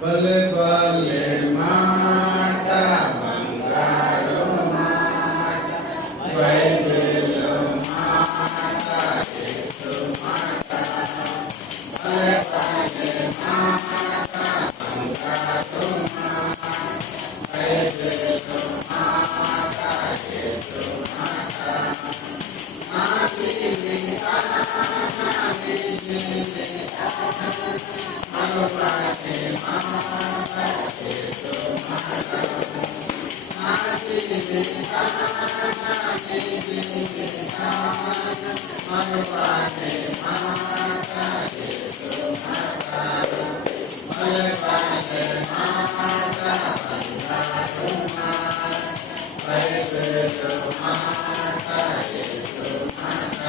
భలే భలే మాట బంగారు మాట బైబిల్ మాట యేసు మాట భలే భలే మాట బంగారు మాట బైబిల్ మాట యేసు మాట నా జీవితాన మరువని మాట యేసు మాట నా జీవితాన మరువని మాట యేసు మాట భలే భలే మాట బంగారు మాట బైబిల్ మాట యేసు మాట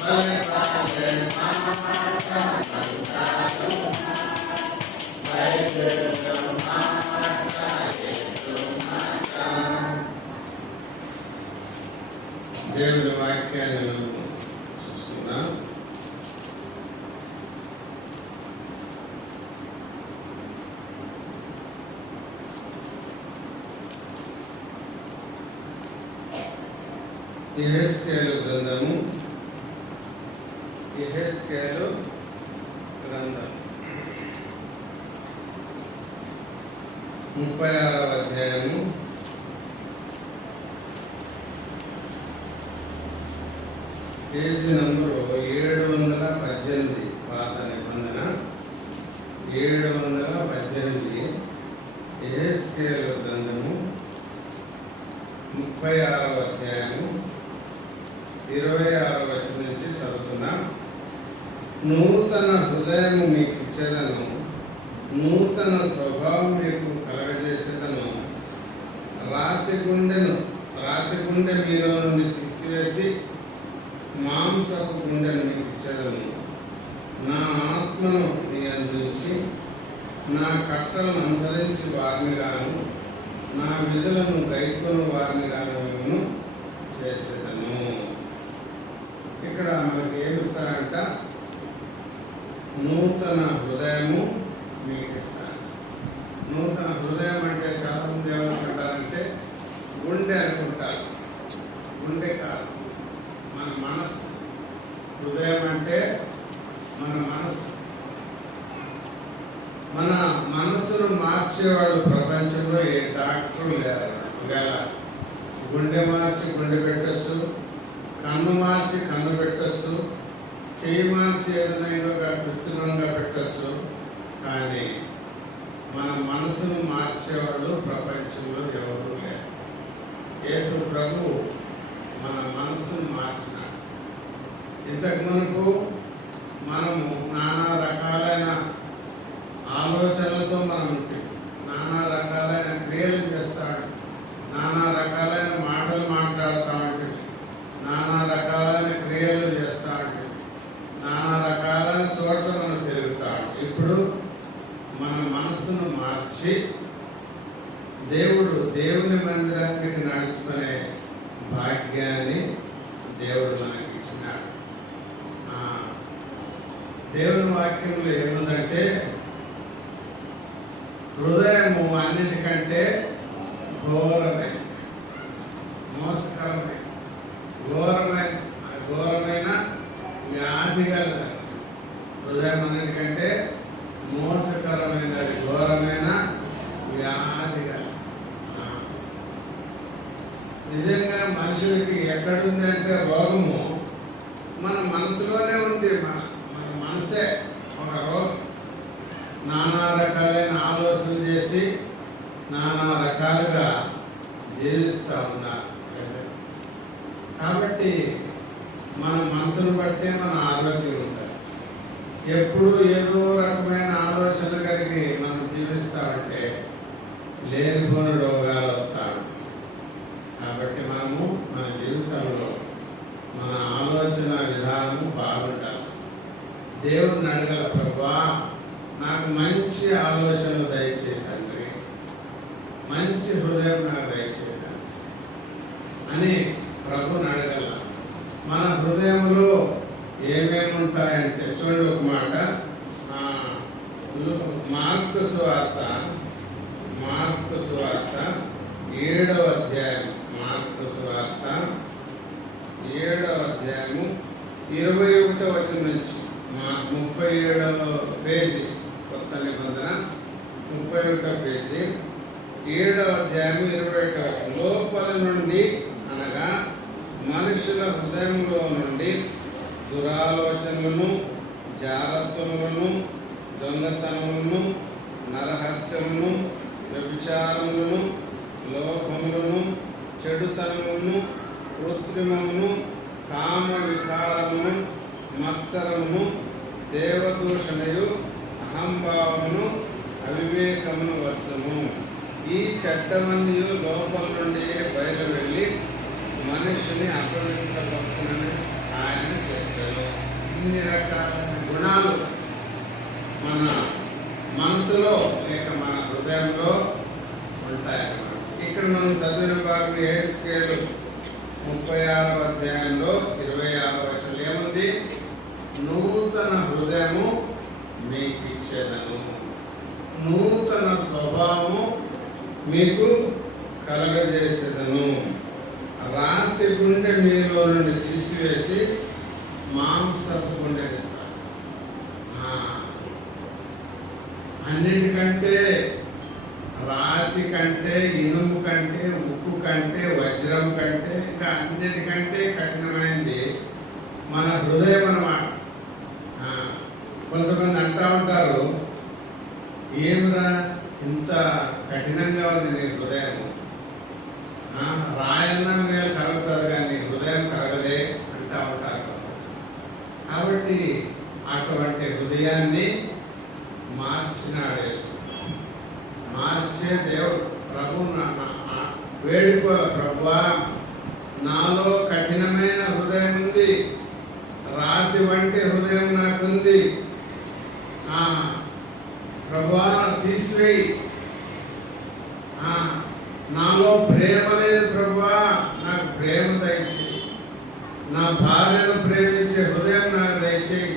భలే భలే మాట బంగారు బైబిల్ మాట యేసు మాట. దేవుని వాక్యాన్ని చూసుకుందాం. యెహెజ్కేలు గ్రంథము 36వ అధ్యాయము 718 పాత నిబంధన 718 యెహెజ్కేలు గ్రంథము 36వ అధ్యాయము 26వ వచనం నుంచి చదువుతున్నాం. నూతన హృదయము మీకు ఇచ్చేదను, నూతన స్వభావం మీకు కలగజేసేదను. రాతి గుండె మీలో నుండి తీసివేసి మాంసపు గుండెను మీకు ఇచ్చేదను. నా ఆత్మను మీ అందించి నా కట్టలను అనుసరించి వారిని గాను, నా విధులను గైకొని వారిని గాను చేసేదను. ఇక్కడ మనకి ఏమిస్తారంట? నూతన హృదయము మీకు ఇస్తాను. నూతన హృదయం అంటే చాలా మంది ఏమనుకుంటారంటే గుండె అనుకుంటారు. గుండె కాదు, మన మనస్సు. హృదయం అంటే మన మనస్సు. మన మనస్సును మార్చేవాళ్ళు ప్రపంచంలో ఏ డాక్టర్లు లేరు. ఒకవేళ గుండె మార్చి గుండె పెట్టచ్చు, కన్ను మార్చి కన్ను పెట్టచ్చు, చేయి మార్చి ఏదైనా కృత్రిమంగా పెట్టచ్చు. కానీ మన మనసును మార్చేవాళ్ళు ప్రపంచంలో ఎవరు లేరు. యేసు ప్రభు మన మనసును మార్చినాడు. ఇంతకు మునుపు మనము నానా రకాలైన ఆలోచనలతో మనం ఉంటుంది, నానా రకాలైన క్రియలు చేస్తాడు, నానా రకాలైన మాటలు మాట్లాడుతూ ఉంటుంది, నానా రకాలైన క్రియలు చేస్తూ ఉంటుంది, నానా రకాలైన చోట్ల మనం తిరుగుతాడు. ఇప్పుడు మన మనస్సును మార్చి దేవుని మందిరానికి నడుచుకునే భాగ్యాన్ని దేవుడు మనకి ఇచ్చినాడు. దేవుని వాక్యంలో ఏముందంటే హృదయము అన్నిటికంటే ఘోరమైన, మోసకరమైన, ఘోరమైన వ్యాధి గల హృదయం. అన్నిటికంటే మోసకరమైనది, ఘోరమైన వ్యాధి గల. నిజంగా మనుషులకి ఎక్కడుంది అంటే రోగము మన మనసులోనే ఉంది. మన మనసే ఒక రోగం. నానా రకాలైన ఆలోచన చేసి నానా రకాలుగా జీవిస్తూ ఉన్నారు. కాబట్టి మన మనసును బట్టే మన ఆరోగ్యం ఉంటుంది. ఎప్పుడు ఏదో రకమైన ఆలోచన కలిగి మనం జీవిస్తామంటే లేనిపోని రోగాలు వస్తాయి. కాబట్టి మనము మన జీవితంలో మన ఆలోచన విధానము బాగుండాలి. దేవుడిని అడగల, ప్రభువా నాకు మంచి ఆలోచన దయచేయి తండ్రి, మంచి హృదయం నాకు దయచేయి తండ్రి అని ప్రభుని అడగల. మన హృదయంలో ఏమేమి ఉంటాయంటే చూడండి, ఒక మాట మార్కు సువార్త 7వ అధ్యాయం, మార్కు సువార్త 7వ అధ్యాయము 21వ వచనం నుంచి 37వ పేజీ, కొత్త నిబంధన 31వ పేజీ, 7వ అధ్యాయం 21వ వచనం. లోపల నుండి అనగా మనుషుల హృదయంలో నుండి దురాలోచనలను, జారత్వములను, దొంగతనములను, నరహత్యములను, వ్యభిచారములను, లోభములను, చెడుతనమును, కృత్రిమమును, కామ వికారమును, మత్సరమును, దేవదూషణయు, అహంభావమును, అవివేకమును వచ్చును. ఈ చెడ్డవన్నీ లోపల నుండి బయలు వెళ్ళి మనిషిని అపవిత్రపరచునని ఆయన చెప్పారు. ఇన్ని రకాలైన గుణాలు మన మనసులో లేక మన హృదయంలో ఉంటాయి. ఇక్కడ మనం చదివిన భాగం యెహెజ్కేలు 36వ అధ్యాయంలో 26వ వచనం ఏముంది? నూతన హృదయము మీకు ఇచ్చేదను, నూతన స్వభావము మీకు కలగజేసేదను, రాతి గుండె మీలో నుండి తీసివేసి మాంసపు గుండె ఇస్తాను. అన్నిటికంటే, రాతి కంటే, ఇనుము కంటే, ఉక్కు కంటే, వజ్రం కంటే, ఇంకా అన్నిటికంటే కఠినమైనది మన హృదయం అన్నమాట. కొంతమంది అంటూ ఉంటారు, ఏమిరా ఇంత కఠినంగా ఉంది నీ హృదయం, రాయన్న మేలు కరుగుతుంది కానీ నీ హృదయం కరగదే అంటూ ఉంటారు. కాబట్టి అటువంటి హృదయాన్ని మార్చినాడు యేసు. మార్చే దేవుడు. ప్రభు వేడుకోవాలి, ప్రభువా నాలో కఠినమైన హృదయం ఉంది, రాతి వంటి హృదయం నాకుంది, ప్రభువా తీసివేయి. నాలో ప్రేమ లేదు ప్రభువా, నాకు ప్రేమ దయచేయి. నా భార్యను ప్రేమించే హృదయం నాకు దయచేయి,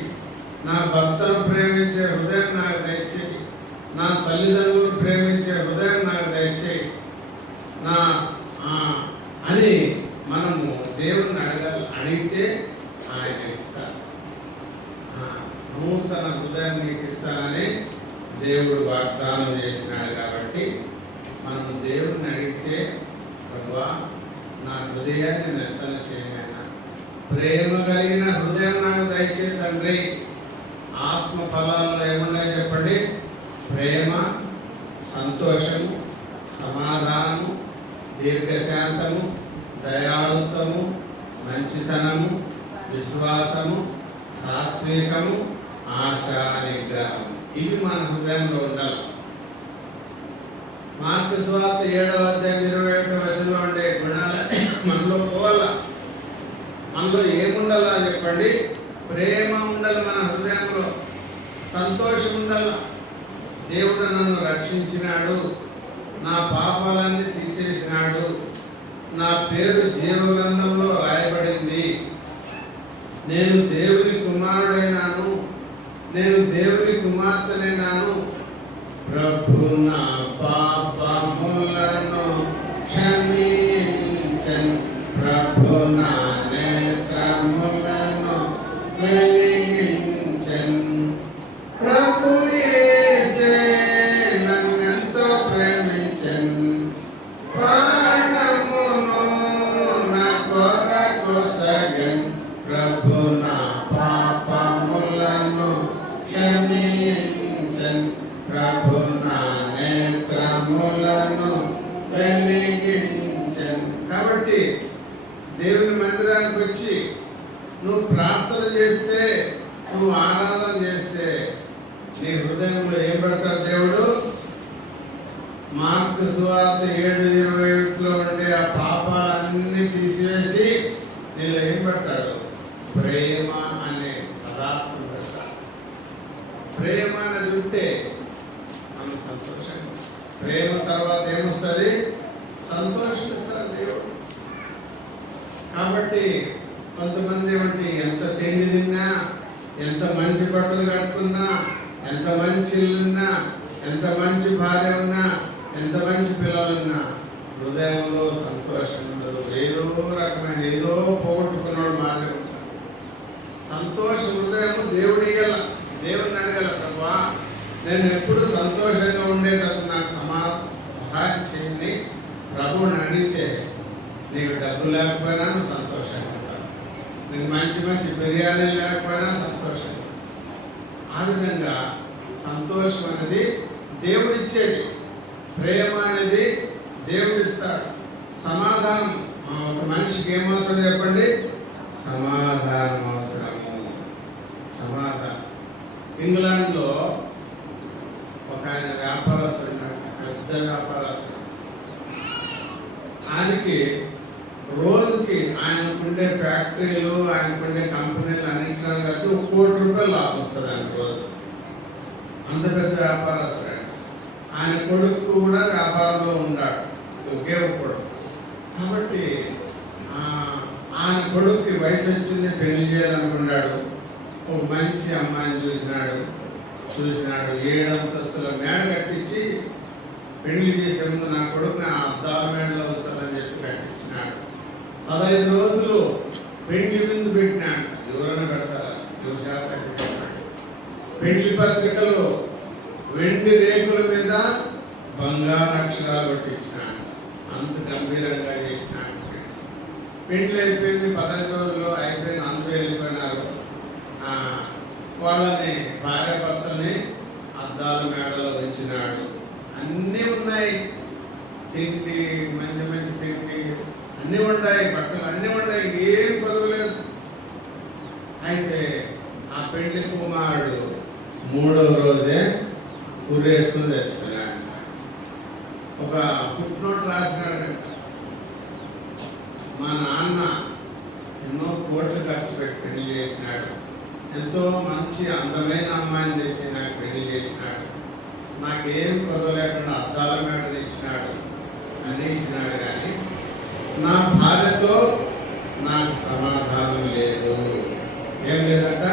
నా భర్తను ప్రేమించే హృదయం నాకు దయచేయి, నా తల్లిదండ్రులను ప్రేమించే హృదయం నాకు దయచేయి అని మనము దేవుణ్ణి అడిగితే ఆయన ఇస్తారు. నూతన హృదయం నీకు ఇస్తానని దేవుడు వాగ్దానం చేసినాడు. కాబట్టి మనం దేవుడిని అడిగితే, ప్రభువా నా హృదయాన్ని మెత్తన చేయమైనా, ప్రేమ కలిగిన హృదయం నాకు దయచే తండ్రి. ఆత్మ ఫలాల్లో ఏమున్నాయో చెప్పండి? ప్రేమ, సంతోషము, సమాధానము, దీర్ఘశాంతము, దయాళుత్వము, మంచితనము, విశ్వాసము, సాత్వికము, ఆశా నిగ్రహము. ఇవి మన హృదయంలో ఉండాలి. మార్కు సువార్త 7వ అధ్యాయం 21వ వచనంలో ఉండే గుణాలు మనలో పోవాలా. మనలో ఏముండాలా చెప్పండి? ప్రేమ ఉండాలి మన హృదయంలో, సంతోషం ఉండాలి. దేవుడు నన్ను రక్షించినాడు, నా పాపాలన్నీ తీసేసినాడు, నా పేరు జీవగ్రంథంలో రాయబడింది, నేను దేవుని కుమారుడైనాను, నేను దేవుని కుమార్తెనైనాను, ప్రభు నా పాపములను క్షమించను, ప్రభు నా నేత్రములను వెలిగించను, ప్రభు యేసే నన్నెంతో ప్రేమించను, ప్రాణమును నా కొరకు సగన్, ప్రభు నా పాపములను క్షమించను, ప్రభు నా నేత్రములను వెలిగించను. కాబట్టి దేవుని మందిరానికి వచ్చి నువ్వు ప్రార్థన చేస్తే, నువ్వు ఆరాధన చేస్తే నీ హృదయంలో ఏం పెడతాడు దేవుడు? మార్కు సువార్త 7:21లో ఉండే ఆ పాపాలన్నీ తీసివేసి నీలో ఏం పెడతాడు? ప్రేమ అనే పదార్థం పెడతాడు. ప్రేమ అనేది ఉంటే మనం సంతోషంగా, ప్రేమ తర్వాత ఏమొస్తుంది? సంతోషం ఇస్తాడు దేవుడు. కాబట్టి కొంతమంది ఏమంటే ఎంత తిండి తిన్నా, ఎంత మంచి బట్టలు కట్టుకున్నా, ఎంత మంచి ఇల్లున్నా, ఎంత మంచి భార్య ఉన్నా, ఎంత మంచి పిల్లలున్నా హృదయంలో సంతోషం ఉండదు. ఏదో రకమైన ఏదో పోగొట్టుకున్నాడు మాదిరి ఉంటాడు. సంతోష హృదయం దేవుడిని అడగల, ప్రభువా నేను ఎప్పుడు సంతోషంగా ఉండేటప్పుడు నాకు సహాయం చేయండి. ప్రభువుని అడిగితే నీకు డబ్బు లేకపోయినా నువ్వు సంతోషంగా ఉంటావు, నీకు మంచి మంచి బిర్యానీ లేకపోయినా సంతోషంగా. ఆ విధంగా సంతోషం అనేది దేవుడిచ్చేది, ప్రేమ అనేది దేవుడిస్తాడు. సమాధానం, ఒక మనిషికి ఏం అవసరం చెప్పండి? సమాధానం అవసరము. సమాధానం. ఇంగ్లాండ్లో ఒక ఆయన వ్యాపారస్తుడు ఉన్నాడు, పెద్ద వ్యాపారస్తుడు. ఆయనకి రోజుకి ఆయనకుండే ఫ్యాక్టరీలు, ఆయనకుండే కంపెనీలు అన్నింటిలో కలిసి ₹1 కోటి లాభం వస్తుంది ఆయన రోజు. అంత పెద్ద వ్యాపారస్తుడు. ఆయన కొడుకు కూడా వ్యాపారంలో ఉన్నాడు, ఒకే కొడుకు. కాబట్టి ఆయన కొడుకుకి వయసు వచ్చింది, పెళ్లి చేయాలనుకున్నాడు. ఒక మంచి అమ్మాయిని చూసినాడు. 7 అంతస్తుల మేడ కట్టించి పెళ్లి చేసే ముందు నా కొడుకు నా అద్దాల మేడలో ఉంచాలని చెప్పి కట్టించినాడు. 15 రోజులు పెళ్లి విందు పెట్టినాడు. ఎవరైనా పెడతారా? పెళ్లి పత్రికలు వెండి రేకుల మీద బంగారు అక్షరాలు కొట్టించినాడు. అంత గంభీరంగా చేసినాడు. పెళ్లి అయిపోయింది, 15 రోజులు అయిపోయింది, అందరూ వెళ్ళిపోయినారు. వాళ్ళని భార్య భర్తని అద్దాల మేడలో ఉంచినాడు. అన్నీ ఉన్నాయి, తిండి, మంచి మంచి తిండి అన్నీ ఉన్నాయి, బట్టలు అన్నీ ఉన్నాయి, ఏం పదవలేదు. అయితే ఆ పెళ్లి కుమారుడు 3వ రోజే ఉరేసుకుని తెచ్చిపోయినాడు. ఒక ఫుట్నోట్ రాసినాడు, మా నాన్న ఎన్నో కోట్లు ఖర్చు పెట్టి పెళ్లి చేసినాడు, ఎంతో మంచి అందమైన అమ్మాయిని తెచ్చి నాకు పెళ్లి చేసినాడు, నాకేం కొదవలేకుండా అద్దాల మేడ ఇచ్చినాడు అని ఇచ్చినాడు. కానీ నా భార్యతో నాకు సమాధానం లేదు. ఏం లేదంట?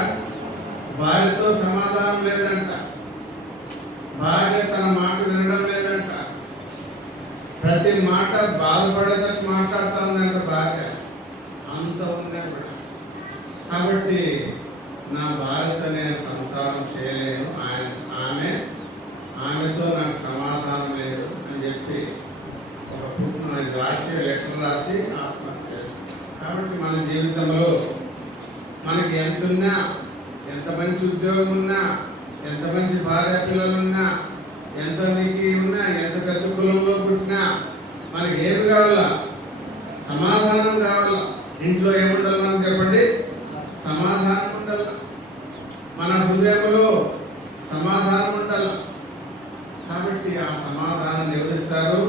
భార్యతో సమాధానం లేదంట. భార్య తన మాట వినడం లేదంట. ప్రతి మాట బాధపడేటట్టు మాట్లాడుతూ ఉందంట భార్య. అంత ఉందే. కాబట్టి నా భార్యతో నేను సంసారం చేయలేను, ఆమెతో నాకు సమాధానం లేదు అని చెప్పి ఒక పుట్టిన రాసి లెటర్ రాసి ఆత్మహత్య చేస్తాను. కాబట్టి మన జీవితంలో మనకి ఎంతున్నా, ఎంత మంచి ఉద్యోగం ఉన్నా, ఎంత మంచి భార్య పిల్లలున్నా, ఎంత నీకు ఉన్నా, ఎంత పెద్ద కులంలో పుట్టినా మనకి ఏమి కావాలా? సమాధానం కావాలా. ఇంట్లో ఏముండాలి మనం చెప్పండి? సమాధానం ఉండాలి. మన హృదయంలో సమాధానం ఉండాలి. కాబట్టి ఆ సమాధానం ఎవరిస్తారు?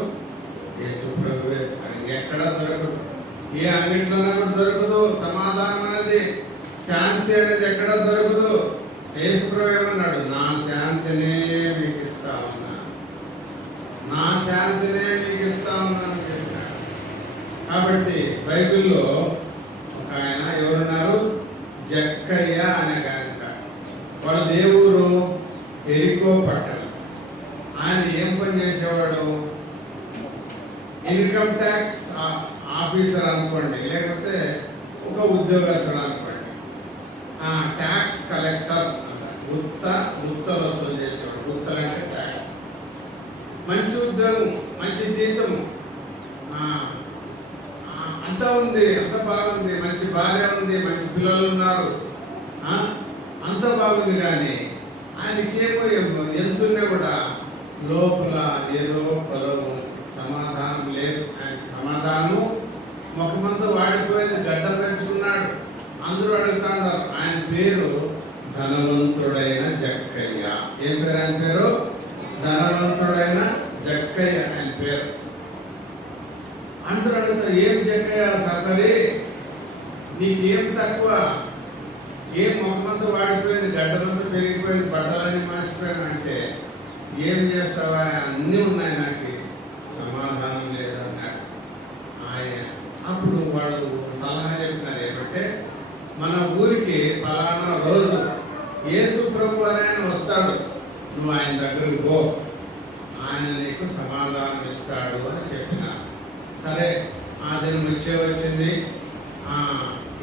యేసు ప్రభువే ఇస్తారు. ఎక్కడ దొరకదు, ఏ అంగిట్లోనే కూడా దొరకదు. సమాధానం అనేది, శాంతి అనేది ఎక్కడ దొరకదు. యేసు ప్రభు ఏమన్నాడు? నా శాంతినే మీకు ఇస్తా ఉన్నా, నా శాంతినే మీకు ఇస్తా ఉన్నాను చెప్పినాడు. కాబట్టి బైబిల్లో ఒక ఆయన ఎవరున్నారు? జక్కయ్య అనే ఆయన. వాళ్ళ దేవురు ఎరికో పట్టణం. ఆయన ఏం పని చేసేవాడు? ఇన్కమ్ ట్యాక్స్ ఆఫీసర్ అనుకోండి, లేకపోతే ఒక ఉద్యోగస్తుడు అనుకోండి. ట్యాక్స్ కలెక్టర్, గుత్తలు వసూలు చేసేవాడు. గుత్తలు అంటే ట్యాక్స్. మంచి ఉద్యోగం, మంచి జీతము, అంతా ఉంది, అంత బాగుంది, మంచి భార్య ఉంది, మంచి పిల్లలు ఉన్నారు, అంత బాగుంది. కానీ ఆయనకేమో ఎంతున్నా కూడా లోపల ఏదో పదవు, సమాధానం లేదు. ఆయన సమాధానము ముఖమంతా వాడిపోయింది, గడ్డ పెంచుకున్నాడు. అందరూ అడుగుతున్నారు. ఆయన పేరు ధనవంతుడైన జక్కయ్య. ఏం పేరు ఆయన పేరు? ధనవంతుడైన జక్కయ్య ఆయన పేరు. అందరూ అడుగుతారు, ఏం జక్కయ్య సఫరి, నీకేం తక్కువ? ఏం ముఖమంతా వాడిపోయింది, గడ్డమంతా పెరిగిపోయింది, బట్టలన్నీ మాసిపోయాను అంటే ఏం చేస్తావా? అన్నీ ఉన్నాయి, నాకు సమాధానం లేదన్నాడు ఆయన. అప్పుడు వాళ్ళు సలహా చెప్తున్నారు ఏమంటే, మన ఊరికి పలానా రోజు యేసు ప్రభు అని ఆయన వస్తాడు, నువ్వు ఆయన దగ్గరకు పో, ఆయన నీకు సమాధానం ఇస్తాడు అని చెప్పిన. సరే, ఆ దినం వచ్చింది.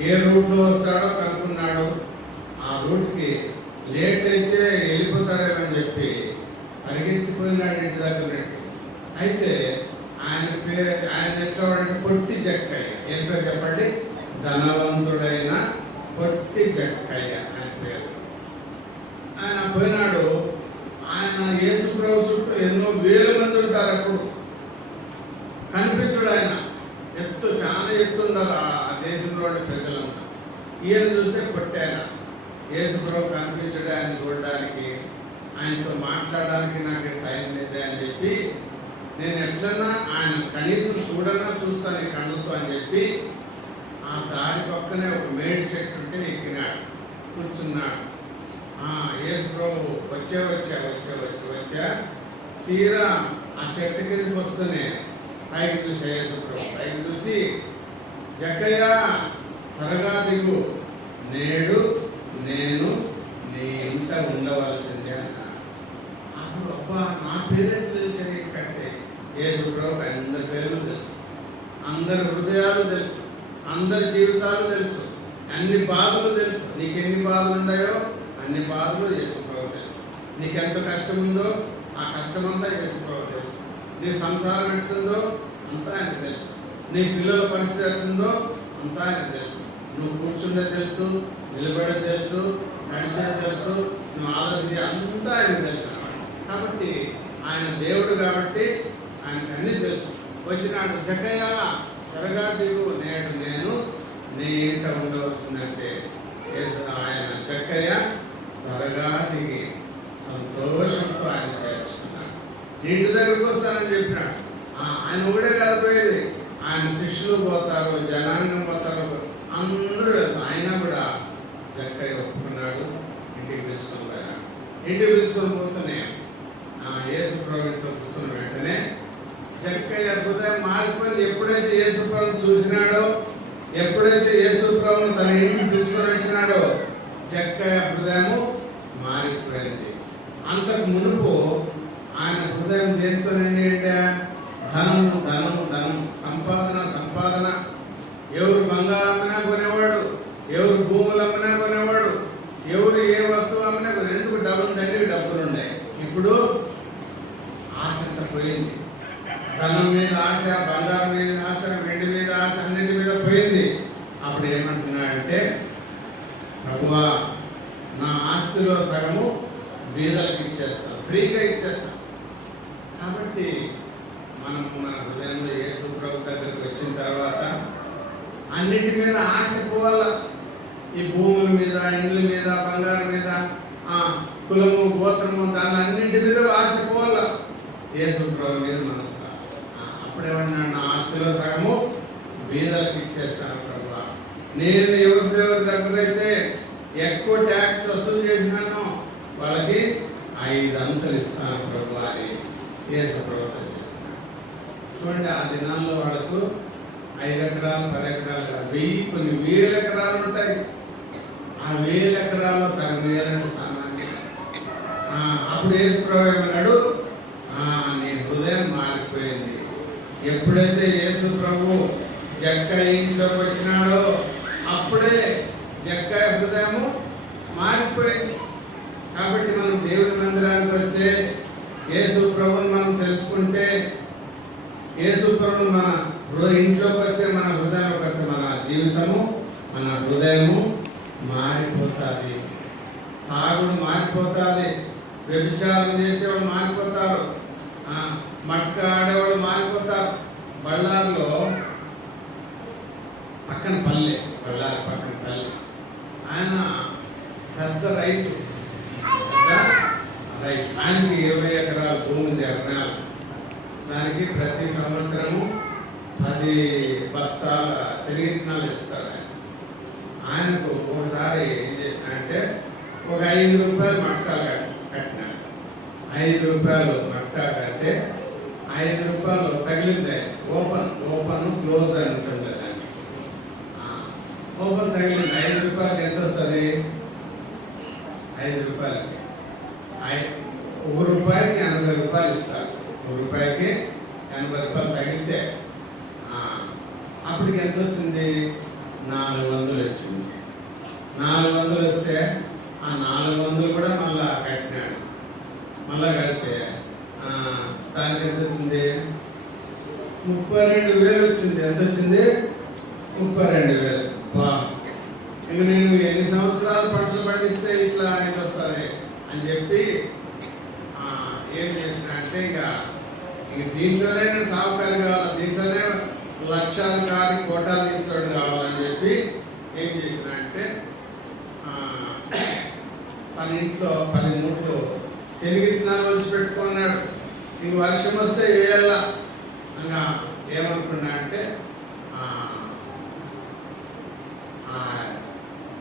ఏ రూట్లో వస్తాడో కనుక్కున్నాడు. ఆ రూట్కి లేట్ అయితే వెళ్ళిపోతాడేమని చెప్పి పరిగెత్తిపోయినాడు ఇంటి దగ్గర. అయితే ఆయన ఎట్లా వాడంటే పొట్టి జక్కయ్య. ఏం పేరు చెప్పండి? ధనవంతుడైన పొట్టి జక్కయ్య ఆయన పేరు. ఆయన పోయినాడు. ఆయన యేసు ప్రభు చుట్టూ ఎన్నో వేల మంది ఉంటారు. అప్పుడు కనిపించుడు ఆయన చాలా ఎత్తున్నారు ఆ దేశంలోని ప్రజలంతా. ఈయన చూస్తే పొట్టాయన. యేసు ప్రభు కనిపించడు, ఆయన చూడడానికి, ఆయనతో మాట్లాడడానికి నాకు టైం లేదే అని చెప్పి, నేను ఎట్లన్నా ఆయన కనీసం చూస్తాను ఈ కళ్ళతో అని చెప్పి ఆ దారి పక్కనే ఒక మేడి చెట్టు ఉంటే ఎక్కినాడు, కూర్చున్నాడు. యేసు ప్రభు వచ్చా తీరా ఆ చెట్టు కిందకి వస్తూనే పైకి చూసా. యేసు ప్రభు పైకి చూసి, జక్కయ్య త్వరగా దిగు, నేడు నేను నీ ఇంట ఉండవలసిందే అన్నాడు. అప్పుడు అబ్బా, నా పేరెంట్ తెలిసే కంటే యేసు ప్రభు అందరి పేర్లు తెలుసు, అందరి హృదయాలు తెలుసు, అందరి జీవితాలు తెలుసు, అన్ని బాధలు తెలుసు. నీకు ఎన్ని బాధలు ఉన్నాయో అన్ని బాధలు యేసు ప్రభు తెలుసు. నీకెంత కష్టం ఉందో ఆ కష్టమంతా యేసు ప్రభు తెలుసు. నీ సంసారం ఎట్లుందో అంతా ఆయన తెలుసు. నీ పిల్లల పరిస్థితి ఎట్లుందో అంతా ఆయన తెలుసు. నువ్వు కూర్చుండే తెలుసు, నిలబడేది తెలుసు, నడిచేది తెలుసు, నువ్వు ఆలోచించే అంతా ఆయన తెలుసు అన్నమాట. కాబట్టి ఆయన దేవుడు కాబట్టి ఆయనకు అన్నీ తెలుసు. వచ్చినాడు, జక్కయ్య త్వరగా దిగు, నేడు నేను నీ ఇంట ఉండవలసిందంటే ఆయన జక్కయ్య త్వరగా దిగి సంతోషంతో ఆయన చేర్చుకున్నాడు. ఇంటి దగ్గరకు వస్తానని చెప్పినాడు. ఆయన ఒకటే కాదు పోయేది, ఆయన శిష్యులు పోతారు, జనాంగం పోతారు, అందరూ వెళ్తారు. ఆయన కూడా జక్కయ్య ఒప్పుకున్నాడు. ఇంటికి పిలుచుకొని పోయాడు. ఇంటికి పిలుచుకొని పోతూనే యేసు ప్రభుతో కూర్చున్న వెంటనే జక్కయ్య హృదయం మారిపోయింది. ఎప్పుడైతే యేసు ప్రభుని చూసినాడో, ఎప్పుడైతే యేసు ప్రభుని తన ఇంటికి పిలుచుకొని వచ్చినాడో జక్కయ్య హృదయము మారిపోయింది. అంతకు మునుపు ఆయన హృదయం దేనితో నిండి, ధనం, సంపాదన. ఎవరు బంగారం అమ్మినా కొనేవాడు, ఎవరు భూములు అమ్మినా కొనేవాడు, ఎవరు ఏ వస్తువు అమ్మినా కొనే. ఎందుకు? డబ్బులు ఉన్నాయి. ఇప్పుడు ఆశ అంతా పోయింది. ధనం మీద ఆశ, బంగారం మీద ఆశ, వెండి మీద ఆశ, అన్నింటి మీద పోయింది. అప్పుడు ఏమంటున్నాడంటే, ప్రభువా, నా ఆస్తిలో సగము బీదలకు ఇచ్చేస్తాను, ఫ్రీగా ఇచ్చేస్తాను. కాబట్టి మనం మన హృదయంలో యేసు ప్రభు దగ్గరికి వచ్చిన తర్వాత అన్నింటి మీద ఆశ పోవాల. ఈ భూముల మీద, ఇండ్ల మీద, బంగారం మీద, కులము, గోత్రము, దాని అన్నింటి మీద ఆశ పోవాల. యేసు ప్రభు మీద మనసు. అప్పుడేమన్నా, నా ఆస్తిలో సగము బీదలకు ఇచ్చేస్తాను ప్రభువా. నేను ఎవరి దగ్గర అయితే ఎక్కువ ట్యాక్స్ వసూలు చేసినానో వాళ్ళకి 5 అంతలు ఇస్తాను ప్రభువా అని యేసు ప్రభు చెప్పినాడు. చూడండి, ఆ దినాల్లో వాళ్ళకు 5 ఎకరాలు, 10 ఎకరాలు, 1000, కొన్ని 1000 ఎకరాలు ఉంటాయి. ఆ 1000 ఎకరాల్లో సగం వేయాలంటే సామాన్యం. అప్పుడు యేసు ప్రభు ఏమన్నాడు, నీ హృదయం మారిపోయింది. ఎప్పుడైతే యేసు ప్రభు జక్కయ్య ఇంట్లోకి వచ్చినాడో అప్పుడే జక్కయ్య హృదయము మారిపోయింది. కాబట్టి మనం దేవుని మందిరానికి వస్తే, యేసు ప్రభుని మనం తెలుసుకుంటే, యేసు ప్రభుని మన ఇంట్లోకి వస్తే, మన హృదయంలోకి వస్తే, మన జీవితము, మన హృదయము మారిపోతుంది. తాగుడు మారిపోతుంది, వ్యభిచారం చేసేవాళ్ళు మారిపోతారు, మట్క ఆడేవాళ్ళు మారిపోతారు. బళ్ళారిలో పక్కన పల్లె, ఆయన పెద్ద రైతు. ఆయనకి 20 ఎకరాల భూమి ఉంది, అరణాలు. దానికి ప్రతి సంవత్సరము 10 బస్తాల శనగిత్తనాలు ఇస్తారు. ఆయనకు ఒకసారి ఏం చేసినాడంటే, ఒక 5 రూపాయలు మట్కాలు కట్టినాడు. 5 రూపాయలు మట్కా కడితే 5 రూపాయలు తగిలింది. ఓపెన్ క్లోజ్ అని ఉంటుంది దాన్ని. ఓపెన్ తగిలింది. 5 రూపాయలకి ఎంత వస్తుంది? 5 రూపాయలకి రూపాయికి 80 రూపాయలు ఇస్తారు. రూపాయికి 80 రూపాయలు తగిలితే అప్పటికి ఎంత వచ్చింది? 400 వచ్చింది. 400 వస్తే ఆ 400 కూడా మళ్ళా కట్టినాడు. మళ్ళా కడితే దానికి ఎంత వచ్చింది? 32,000 వచ్చింది. ఎంత వచ్చింది? 32,000. ఇంక నేను ఎన్ని సంవత్సరాలు పంటలు పండిస్తే ఇట్లా ఇది వస్తుంది అని చెప్పి ఏం చేసిన అంటే ఇక దీంట్లోనే నేను సాగుకారి కావాలి, దీంట్లోనే లక్షాధికారి కోటాధీశ్వరుడు కావాలని చెప్పి ఏం చేసిన అంటే తన ఇంట్లో 10 మూట్లు శనగిత్తనాలు వచ్చి పెట్టుకున్నాడు. ఇంక వర్షం వస్తే వేయాల అనగా ఏమనుకున్నా అంటే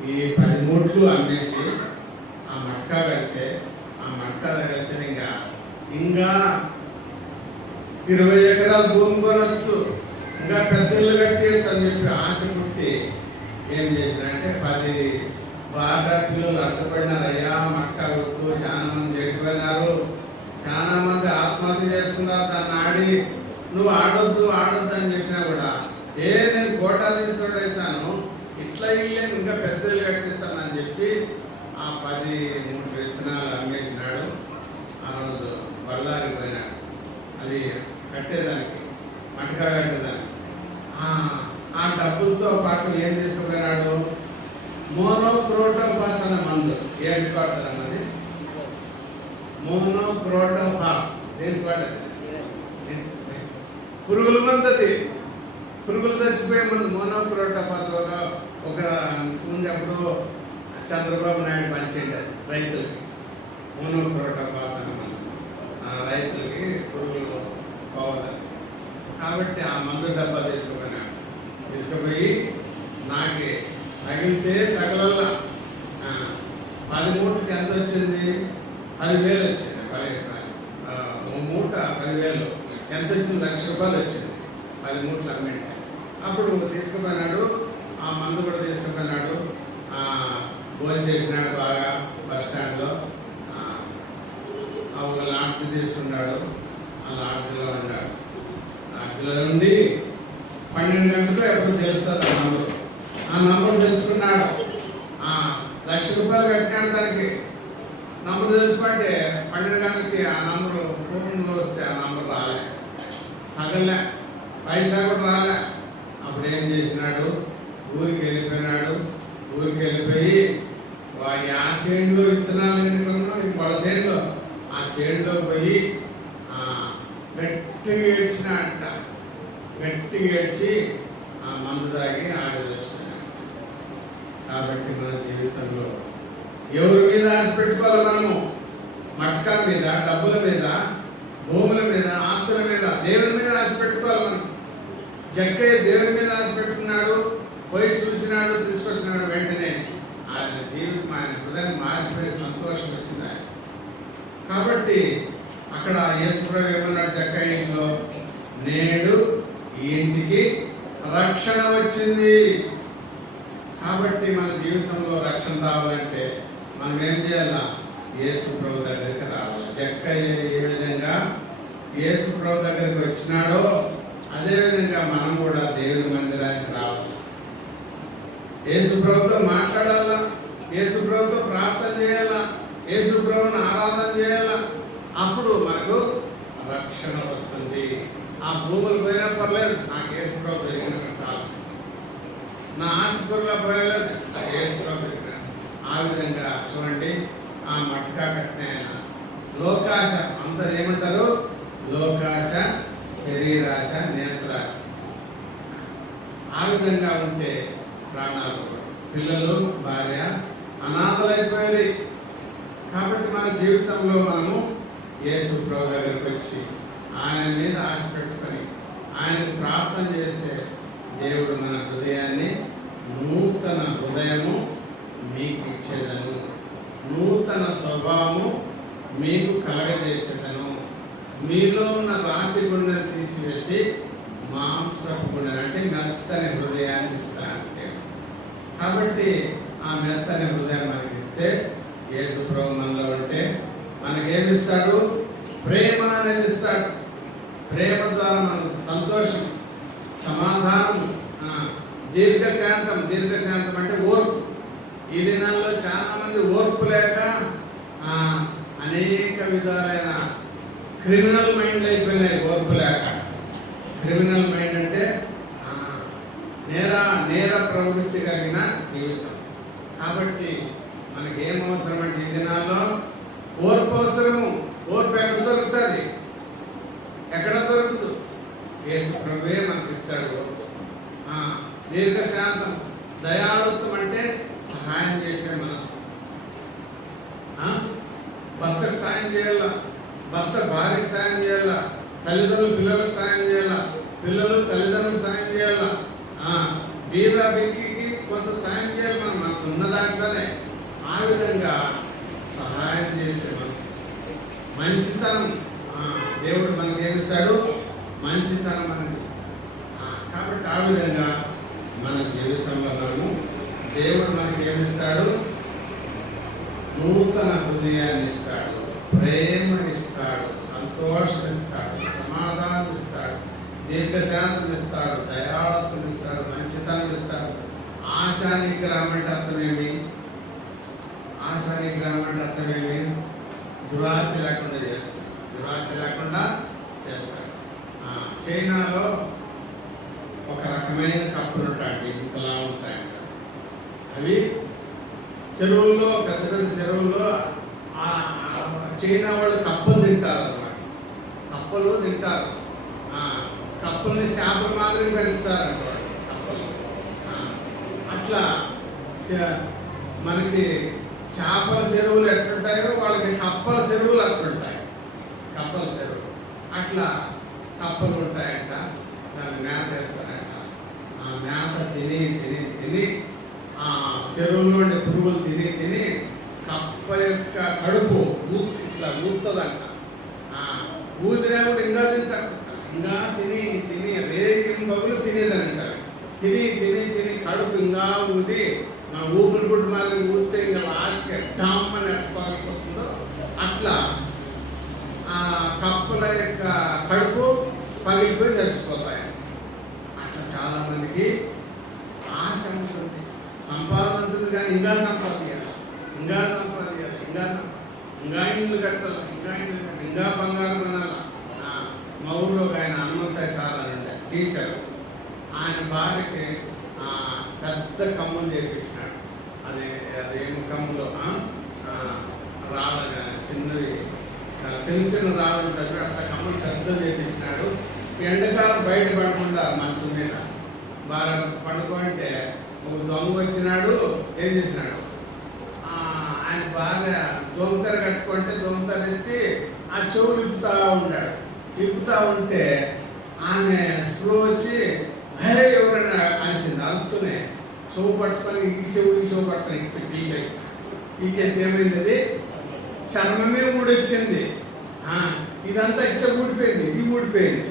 ఈ 10 మూట్లు అమ్మేసి ఆ మట్కా కడితే ఇంకా 20 ఎకరాల భూమి కొనొచ్చు, ఇంకా పెద్ద ఇల్లు కట్టేయచ్చు అని చెప్పి ఆశ పుట్టి ఏం చేసినంటే 10 బాగా పిల్లలు అడ్డుపడినారు. అయ్యా మట్కా వద్దు, చాలా మంది చెడిపోయినారు, చాలా మంది ఆత్మహత్య చేసుకున్నారు. దాన్ని ఆడి నువ్వు ఆడొద్దు అని చెప్పినా కూడా నేను కోటాధీశ్వరుడు అవుతాను, ఇట్లా ఇల్లే ఇంకా పెద్ద ఇల్లు కట్టిస్తానని చెప్పి ఆ 10 మూడు విత్తనాలు అమ్మేసినాడు. ఆ రోజు బళ్ళారికి పోయినాడు అది కట్టేదానికి, మట్కా కట్టేదానికి. ఆ డబ్బులతో పాటు ఏం తీసుకుపోయినాడు? మోనోక్రోటోపాస్ అనే మందు. ఏంటి వాడతారు అన్నది? మోనోక్రోటోపాస్. దేనికి వాడేది? పురుగుల మందు. అది పురుగులు చచ్చిపోయే మందు మోనోక్రోటోపాస్. ఒక ముందప్పుడు చంద్రబాబు నాయుడు పనిచేయలేదు రైతులకి. మోనోక్రోటోపాస్ అనే మందు రైతులకి పురుగులు పోవాలి కాబట్టి ఆ మందు డబ్బా తీసుకుపోయి నాకు తగిలితే తగలల్లా 10 మూటకి ఎంత వచ్చింది? 10,000 వచ్చింది. మూట 10,000 ఎంత వచ్చింది? 1,00,000 రూపాయలు వచ్చింది 10 మూటలు అమ్మింటే. అప్పుడు తీసుకుపోయినాడు, ఆ మందు కూడా తీసుకుపోయినాడు. భోజనం చేసినాడు బాగా బస్ స్టాండ్లో. ఒక లాడ్జ్ తీసుకున్నాడు, ఆ లాడ్జ్లో ఉన్నాడు. లాడ్జ్లో ఉండి 12 గంటలకు ఎప్పుడు తెలుస్తుంది ఆ నంబర్ తెలుసుకున్నాడు. 1,00,000 రూపాయలు కట్టినాడు దానికి. నంబర్ తెలుసుకుంటే 12 గంటలకి ఆ నంబరు ఫోన్లో వస్తే ఆ నంబర్ రాలే, తగలే, పైసా కూడా రాలే. అప్పుడు ఏం చేసినాడు? ఊరికి వెళ్ళిపోయినాడు. ఊరికి వెళ్ళిపోయి ఆ చేనులో విత్తనాలు ఎన్నుకున్నాం, వాళ్ళ చేనులో ఆ చేనులో పోయి గట్టిగా ఏడ్చినాడంట. గట్టిగా ఏడ్చి ఆ మందు తాగి ఆడేస్తున్నాడు. కాబట్టి మన జీవితంలో ఎవరి మీద ఆశ పెట్టుకోవాలి? మనము మట్కా మీద, డబ్బుల మీద, భూముల మీద, ఆస్తుల మీద, దేవుని మీద ఆశ పెట్టుకోవాలి. మనం జక్కయ్య దేవుని మీద ఆశ పెట్టుకున్నాడు, పోయి చూసినాడు, తీసుకొచ్చినాడు. వెంటనే ఆయన జీవితం, ఆయన హృదయం మారిపోయి సంతోషం వచ్చింది ఆయన. కాబట్టి అక్కడ యేసుప్రభు ఏమన్నాడు జక్కయ్య ఇంట్లో? నేడు ఈ ఇంటికి రక్షణ వచ్చింది. కాబట్టి మన జీవితంలో రక్షణ రావాలంటే మనం ఏం చేయాలా? యేసు ప్రభు దగ్గరికి రావాలి. జక్కయ్య ఏ విధంగా యేసు ప్రభు దగ్గరికి వచ్చినాడో అదేవిధంగా మనం కూడా దేవుని మందిరానికి రావాలి. యేసు ప్రభుతో మాట్లాడాలా, యేసు ప్రభుతో ప్రార్థన చేయాలా, యేసు ప్రభుని ఆరాధన చేయాలా. అప్పుడు మనకు రక్షణ వస్తుంది. ఆ భూములు పోయినా పర్లేదు, నాకు యేసు ప్రభు జరిగిన సార్, నా ఆస్తి పొరలో పోయలేదు, నాకు యేసు ప్రభు జరిగిన. ఆ విధంగా చూడండి, ఆ మట్కా కట్టిన ఆయన లోకాశ అంతా ఏమంటారు? లోకాశ, శరీరాశ, నేత్రాశ. ఆ విధంగా ఉంటే ప్రాణాలు, పిల్లలు, భార్య అనాథలైపోయేది. కాబట్టి మన జీవితంలో మనము యేసు ప్రభు దగ్గరికి వచ్చి ఆయన మీద ఆశ పెట్టుకొని ఆయనకు ప్రార్థన చేస్తే దేవుడు మన హృదయాన్ని నూతన హృదయము మీకు ఇచ్చేదను, నూతన స్వభావము మీకు కలగజేసేదను, మీలో ఉన్న రాతి గుండెను తీసివేసి మాంసపు గుండెను అంటే మెత్తని హృదయాన్ని ఇస్తాను. కాబట్టి ఆ మెత్తని హృదయం మనకి ఇస్తే యేసు ప్రభు మనలో ఉంటే మనకేమిస్తాడు? ప్రేమ అనేది ఇస్తాడు. ప్రేమ ద్వారా మనం సంతోషం, సమాధానం, దీర్ఘశాంతం. దీర్ఘశాంతం అంటే ఓర్పు. ఈ దినాల్లో చాలా మంది ఓర్పు లేక అనేక విధాలైన క్రిమినల్ మైండ్ అయిపోయినాయి. ఓర్పు లేక. క్రిమినల్ మైండ్ అంటే నేర ప్రవృత్తి కలిగిన జీవితం. కాబట్టి మనకి ఏం అవసరం అంటే ఈ దినాల్లో ఓర్పు అవసరము. ఓర్పు ఎక్కడ దొరుకుతుంది? ఎక్కడ దొరుకుతుంది? యేసు ప్రభువే మనకిస్తాడు ఓర్పు. దీర్ఘశాంతం, దయాళుత్వం అంటే సహాయం చేసే మనసు. భర్తకు సాయం చేయాల, భర్త భార్యకు సాయం చేయాల, తల్లిదండ్రులు పిల్లలకు సాయం చేయాల, పిల్లలు తల్లిదండ్రులకు సాయం చేయాల, బీద బిక్కికి కొంత సాయం చేయాలి. మనకు ఉన్న దాంట్లోనే ఆ విధంగా సహాయం చేసే మనసు. మంచితనం, దేవుడు మనకి ఏమిస్తాడు? మంచితనం మనకి ఇస్తాడు. కాబట్టి ఆ విధంగా మన జీవితంలో దేవుడు మనకి ఏమిస్తాడు? నూతన హృదయాన్ని ఇస్తాడు, ప్రేమ ఇస్తాడు, సంతోషం ఇస్తాడు, సమాధానం ఇస్తాడు, దీర్ఘశాంతం ఇస్తాడు, దయాళత్వం ఇస్తాడు, మంచితనం ఇస్తాడు. ఆశా నిగ్రహం అంటే అర్థమేమి? ఆశా నిగ్రహం అంటే అర్థమేమి? దురాశ లేకుండా చేస్తాడు. దురాశ లేకుండా చేస్తాడు. చైనాలో ఒక రకమైన కప్పులు ఉంటాయండి, ఇంతలా ఉంటాయంట. అవి చెరువుల్లో, పెద్ద పెద్ద చెరువుల్లో చైనా వాళ్ళు కప్పలు తింటారు అన్నమాట. కప్పలు తింటారు. కప్పల్ని చేపల మాదిరి పెంచుతారు అన్నమాట కప్పలు. అట్లా మనకి చేపల చెరువులు ఎట్లుంటాయో వాళ్ళకి కప్పల చెరువులు అట్లుంటాయి. కప్పల చెరువులు అట్లా కప్పలు ఉంటాయంట. దాన్ని మేత వేస్తారంట. ఆ మేత తిని తిని తిని చెరువులోని పురుగులు తిని తిని కప్ప యొక్క కడుపు ఇట్లా ఊతుందంట. ఊదినప్పుడు ఇంకా తింటారు. ఇంకా తిని తిని రేగిన బగులు తినేదంటారు. తిని తిని తిని కడుపు ఇంకా ఊది ఊపిరి గుడ్డు మాదిరి ఊస్తే ఇంకా లాస్ట్కి డామ్మని ఎట్టుకోకపోతుందో అట్లా కప్పల యొక్క కడుపు పగిలిపోయి చచ్చిపోతాయి. అట్లా చాలామందికి ఆశ ఉంటుంది, సంపాదన ఉంటుంది, కానీ ఇంకా సంపాదించాలి, ఇంకా సంపాదించాలి, ఇంకా ఇండ్లు కట్టాలి, ఇంకా బంగారం కొనాలి. మా ఊళ్ళో ఒక ఆయన హనుమంతయ్య సార్ అని ఉండే టీచర్. ఆయన భార్యకి పెద్ద కమ్ములు చేయించినాడు. అదేమో కమ్ములో రాళ్ళ చిన్నవి చిన్న చిన్న రాళ్ళు తగ్గి అట్లా కమ్ములు పెద్ద చేయించినాడు. ఎండాకాలం బయట పడకుండా మనసు మీద బాగా పండుకుంటే ఒక దొంగ వచ్చినాడు. ఏం చేసినాడు? ఆయన భార్య దొంగతర కట్టుకుంటే దొంగతర ఎత్తి ఆ చెవులు ఇప్పుతా ఉన్నాడు. ఇప్పుతా ఉంటే ఆమె స్ప్రో వచ్చి ఎవరైనా అనిసింది. అరుస్తూనే చెవు పట్టుకొని ఈ చెవు పట్టుకొని పీకేసి పీకేస్తే ఏమైంది? అది చర్మమే ఊడొచ్చింది. ఇదంతా ఇట్లా ఊడిపోయింది, ఇది ఊడిపోయింది.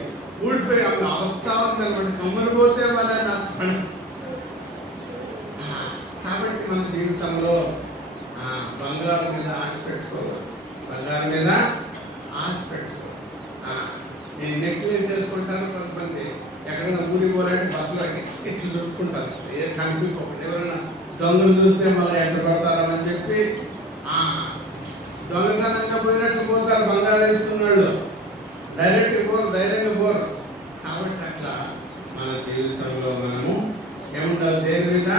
ఊడిపోయి అప్పుడు అవస్థా ఉంది అనమాట. కమ్మలు పోతే వాళ్ళ నాకు. కాబట్టి మన జీవితంలో బంగారం మీద ఆశ పెట్టుకోవాలి. బంగారం మీద ఆశ పెట్టుకోవాలి. నేను నెక్లెస్ వేసుకుంటాను. కొంతమంది ఎక్కడైనా ఊరికి పోవాలంటే బస్సులో ఇట్లు చుట్టుకుంటారు. ఏ కనిపించుకోకండి. ఎవరైనా దొంగలు చూస్తే మళ్ళీ ఎంట పడతారని చెప్పి దొంగతనంగా పోయినట్లు పోతారు. బంగారు వేసుకున్న వాళ్ళు డైరెక్ట్గా పోరు, ధైర్యంగా పోరు. కాబట్టి అట్లా మన జీవితంలో మనము ఏముండాలి? దేని మీద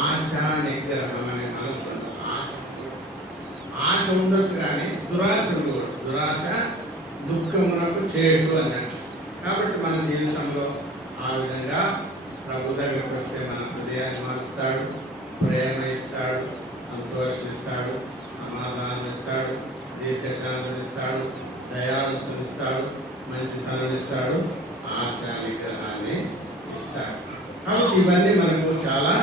ఆశా నిగ్రహం అనే మనసు ఉండాలి. ఆశ ఉండొచ్చు కానీ దురాశ ఉండకూడదు. దురాశ దుఃఖమునకు చేడు అన్నట్టు. కాబట్టి మన జీవితంలో ఆ విధంగా ప్రభు దగ్గరికి వస్తే మన హృదయాన్ని మారుస్తాడు, ప్రేమ ఇస్తాడు, సంతోషం ఇస్తాడు, సమాధానం ఇస్తాడు, దీర్ఘశాంతం ఇస్తాడు, దయాళుత్వం ఇస్తాడు, మంచితనం ఇస్తాడు, ఆశా నిగ్రహాన్ని ఇస్తాడు. కాబట్టి ఇవన్నీ మనకు చాలా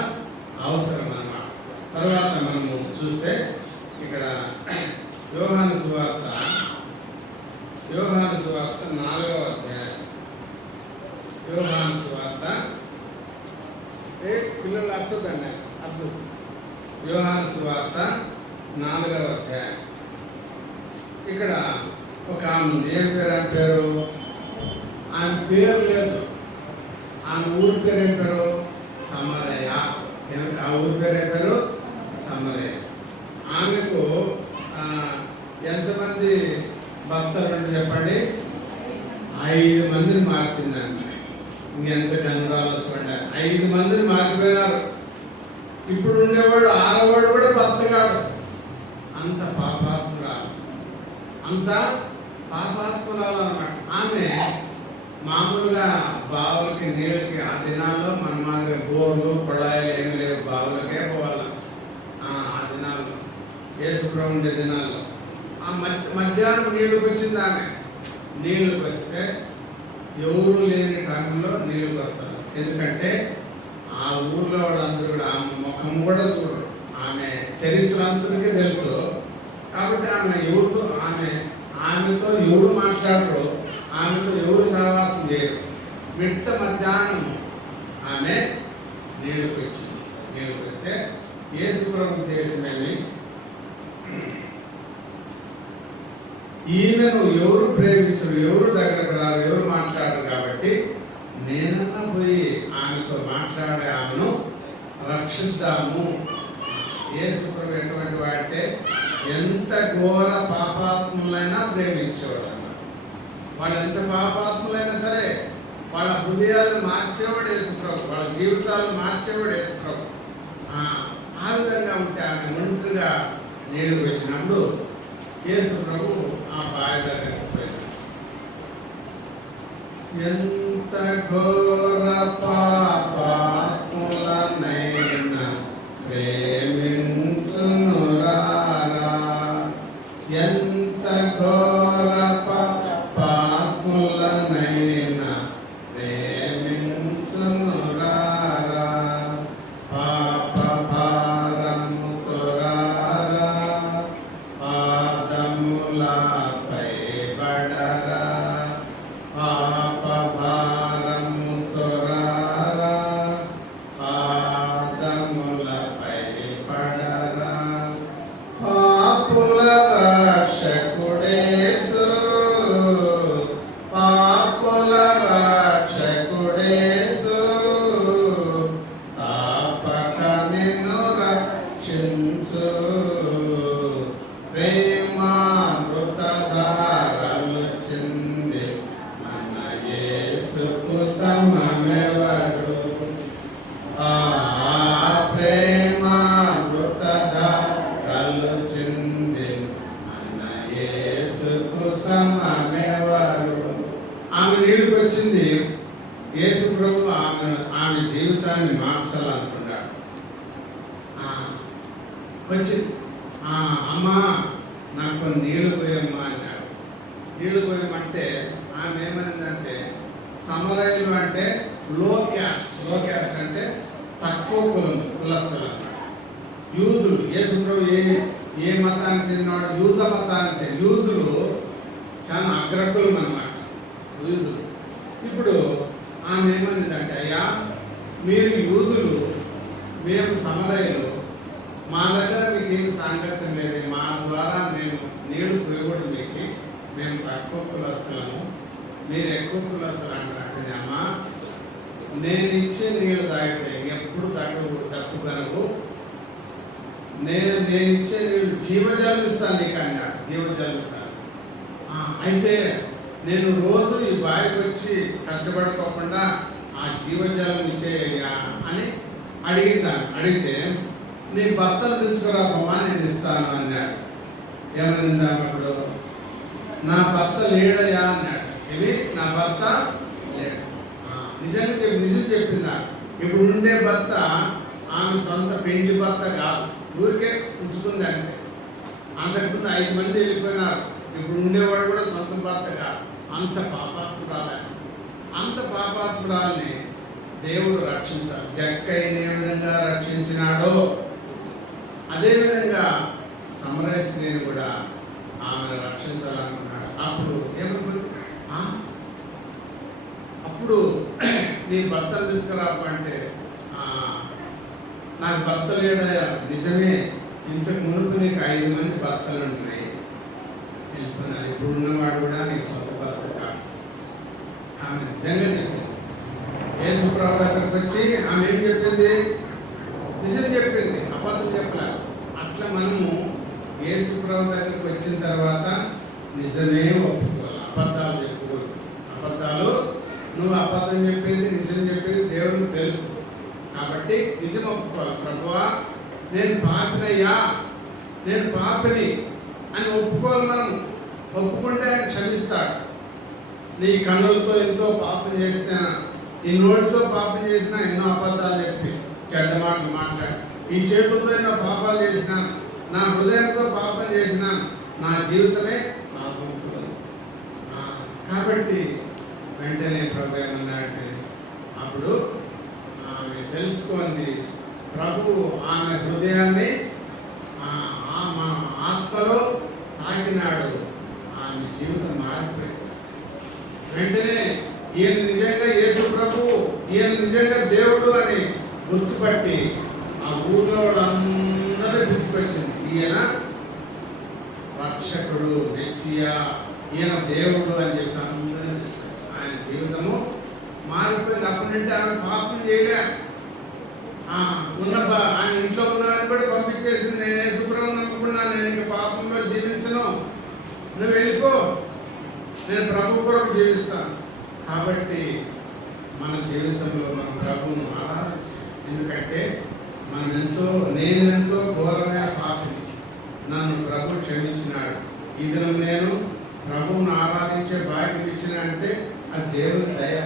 అవసరం అన్నమాట. తర్వాత మనము చూస్తే ఇక్కడ యోహాను సువార్త 4వ అధ్యాయం. యోహాను సువార్త పిల్లలు అర్థండి అర్థం. యోహాను సువార్త 4వ అధ్యాయం ఇక్కడ ఒక ఆమె ఉంది. ఏం పేరు? ఆమె పేరు, ఆమె పేరు లేదు. ఆమె ఊరి పేరు ఏం పేరు? సమరయ. ఆ ఊరి పేరు ఏం పేరు? సమరయ. ఆమెకు ఎంతమంది భర్తలు అంటే చెప్పండి? 5 మందిని మార్చిందండి. ఇంకెంత కనురాలో చూడండి, 5 మందిని మారిపోయినారు. ఇప్పుడు ఉండేవాడు 6వాడు కూడా భర్త కాడు. అంత పాపాత్మురాలు, అంత పాపాత్మురాలు అన్నమాట. ఆమె మామూలుగా బావులకి నీళ్ళకి ఆ దినాల్లో మన మాదిరి బోర్లు కొళాయిలు ఏమి లేవు, బావులకే పోవాలి. ఆ దినాల్లో యేసుప్రభు ఉండే దినాల్లో ఆ మధ్యాహ్నం నీళ్ళకి వచ్చింది. ఆమె నీళ్ళకి వస్తే ఎవరు లేని టైంలో నీళ్ళకి వస్తారు. ఎందుకంటే ఆ ఊర్లో వాళ్ళందరూ కూడా ఆమె ముఖం కూడా చూడరు. ఆమె చరిత్ర అందరికీ తెలుసు. కాబట్టి ఆమెతో ఎవరు మాట్లాడరు, ఆమెతో ఎవరు సహవాసం చేయరు. మిట్ట మధ్యాహ్నం ఆమె నీళ్ళకి వచ్చింది. నీళ్ళకి వస్తే యేసుప్రభు ఉద్దేశమేమి, ఈమెను ఎవరు ప్రేమించరు, ఎవరు దగ్గరకు రారు, ఎవరు మాట్లాడరు. కాబట్టి నేనన్నా పోయి ఆమెతో మాట్లాడే ఆమెను రక్షిద్దాము. యేసుప్రభు ఎటువంటి వాడితే ఎంత ఘోర పాపాత్ములైనా ప్రేమించేవాడు అన్నమాట. వాళ్ళు ఎంత పాపాత్ములైనా సరే వాళ్ళ హృదయాలను మార్చేవాడు యేసుప్రభు, వాళ్ళ జీవితాలను మార్చేవాడు యేసుప్రభు. ఆ విధంగా ఉంటే ఆమె ఒంటరిగా నీళ్ళు వేసినప్పుడు యేసుప్రభు ఆ బావి దగ్గరికి పోయాడు. ఎంత ఘోర పాపాత్ములనైనా ప్రేమించునురారా, ఎంత ఘోర పాపాత్ములనైనా ప్రేమించునురారా, పాప భారముతో రారా, పాదములపై పడరా, పాప భారముతో రారా, పాదములపై పడరా, పాపుల రక్షకుడేసు, పాపుల రక్షకుడేసు, తాపక నిన్ను రక్షించు, ప్రేమామృతధారలు చింది మన యేసుకు సమమెవరు, ప్రేమామృతధారలు చింది మన యేసుకు సమమెవరు. ఆమె నీళ్ళకి వచ్చింది. యేసుప్రభు ఆమె జీవితాన్ని మార్చాలనుకున్నాడు. వచ్చి అమ్మా నాకు కొన్ని నీళ్లు పోయమ్మా అన్నాడు. నీళ్లు పోయమంటే ఆమె ఏమనిందంటే, సమరయులు అంటే లో క్యాస్ట్ అంటే తక్కువ కులస్తులు అన్నమాట. యూదులు, యేసుప్రభు ఏ మతానికి చెందినవాడు? యూద మతానికి చెందిన యూదులు చాలా అగ్రకులం అన్నమాట, యూదులు. ఇప్పుడు ఆమె ఏమనిందంటే, అయ్యా మీరు యూదులు, మేము సమరయులు, మా దగ్గర మీకు ఏమి సాంగత్యం లేదు, మా ద్వారా మేము నీళ్లు పోయకూడదు, మేము తక్కువ కులస్తులము, మీరు ఎక్కువ కులస్తులు అంటారు. అమ్మా నేను ఇచ్చే నీళ్ళు తాగితే ఎప్పుడు తక్కువ కనుక నేను ఇచ్చే నీళ్ళు జీవజలం ఇస్తాను నీకు అన్నాడు. జీవజలం ఇస్తాను. అయితే నేను రోజు ఈ బావికి వచ్చి కష్టపడుకోకుండా ఆ జీవజలం ఇచ్చేయ్యా అని అడిగితే నీ భర్తను పిలుచుకురాపమ్మా నేను ఇస్తాను అన్నాడు. ఏమనిందా అప్పుడు? నా భర్త లేడయా అన్నాడు. ఇవి నా భర్త లేడు. నిజం చెప్పిందా? ఇప్పుడు ఉండే భర్త ఆమె సొంత పెండి భర్త కాదు, ఊరికే ఉంచుకుంది అంతే. అంతకుముందు 5 మంది వెళ్ళిపోయినారు. ఇప్పుడు ఉండేవాడు కూడా సొంత భర్త కాదు. అంత పాపాత్మురాల్ని దేవుడు రక్షించాలి. జక్కయ్యని ఏ విధంగా రక్షించినాడో అదేవిధంగా సమరయ స్త్రీని కూడా ఆమెను రక్షించాలనుకున్నాడు. అప్పుడు నీ భర్తను తీసుకురాపంటే నాకు భర్త లేడయా. నిజమే, ఇంతకు మునుపు నీకు 5 మంది భర్తలు ఉన్నాయి, వెళ్ళిపోయారు. చెప్తున్నాను, ఇప్పుడు ఉన్నవాడు కూడా నీ సొంత భర్త కాదు. ఆమె నిజంగా చెప్పింది. యేసు ప్రభు దగ్గరకు వచ్చి ఆమె ఏం చెప్పింది? నిజం చెప్పింది, అబద్ధం చెప్పలే. అట్లా మనము యేసు ప్రభు దగ్గరికి వచ్చిన తర్వాత నిజమే ఒప్పుకోవాలి, అబద్ధాలు చెప్పుకోవాలి. అబద్ధాలు నువ్వు అబద్ధం చెప్పేది నిజం చెప్పేది దేవునికి తెలుసు కాబట్టి నిజం ఒప్పుకోవాలి. ప్రభువా నేను పాపినయ్యా, నేను పాపిని అని ఒప్పుకోవాలి. మనం ఒప్పుకుంటే ఆయన క్షమిస్తాడు. నీ కన్నులతో ఎంతో పాపం చేసినా, నీ నోటితో పాపం చేసినా, ఎన్నో అబద్ధాలు చెప్పి చెడ్డ మాటలు మాట్లాడి, ఈ చేతులతో ఎన్నో పాపాలు చేసినాను, నా హృదయంతో పాపం చేసినాను, నా జీవితమే పాపం. కాబట్టి వెంటనే ప్రభు ఏమన్నాడంటే, అప్పుడు ఆమె తెలుసుకుంది, ప్రభు ఆమె హృదయాన్ని ఆత్మలో తాకినాడు, ఆమె జీవితం మారిపోయింది. వెంటనే ఈయన నిజంగా యేసు ప్రభు, ఈయన నిజంగా దేవుడు అని గుర్తుపట్టి ఆ ఊళ్ళో వాళ్ళందరూ పిలుచుకొచ్చింది. ఈయన రక్షకుడు, మెస్సియా, ఈయన దేవుడు అని చెప్పి అందరూ తీసుకొచ్చి ఆయన జీవితము మారిపోయింది. అప్పటి నుండి ఆమె పాపం చేయలే. ఆయన ఇంట్లో ఉన్నాడని కూడా పంపించేసింది. నేను యేసు ప్రభువుని నమ్ముకున్నాను, నేను ఇంక పాపంలో జీవించను, నువ్వు వెళ్ళిపో, నేను ప్రభు కొరకు జీవిస్తాను. కాబట్టి మన జీవితంలో మన ప్రభువును ఆరాధించాలి. ఎందుకంటే నేను ఎంతో ఘోరమైన పాపిని, నన్ను ప్రభు క్షమించినాడు. ఈ దినం నేను ప్రభువును ఆరాధించే భాగ్యం ఇచ్చిన అంటే అది దేవుని దయ.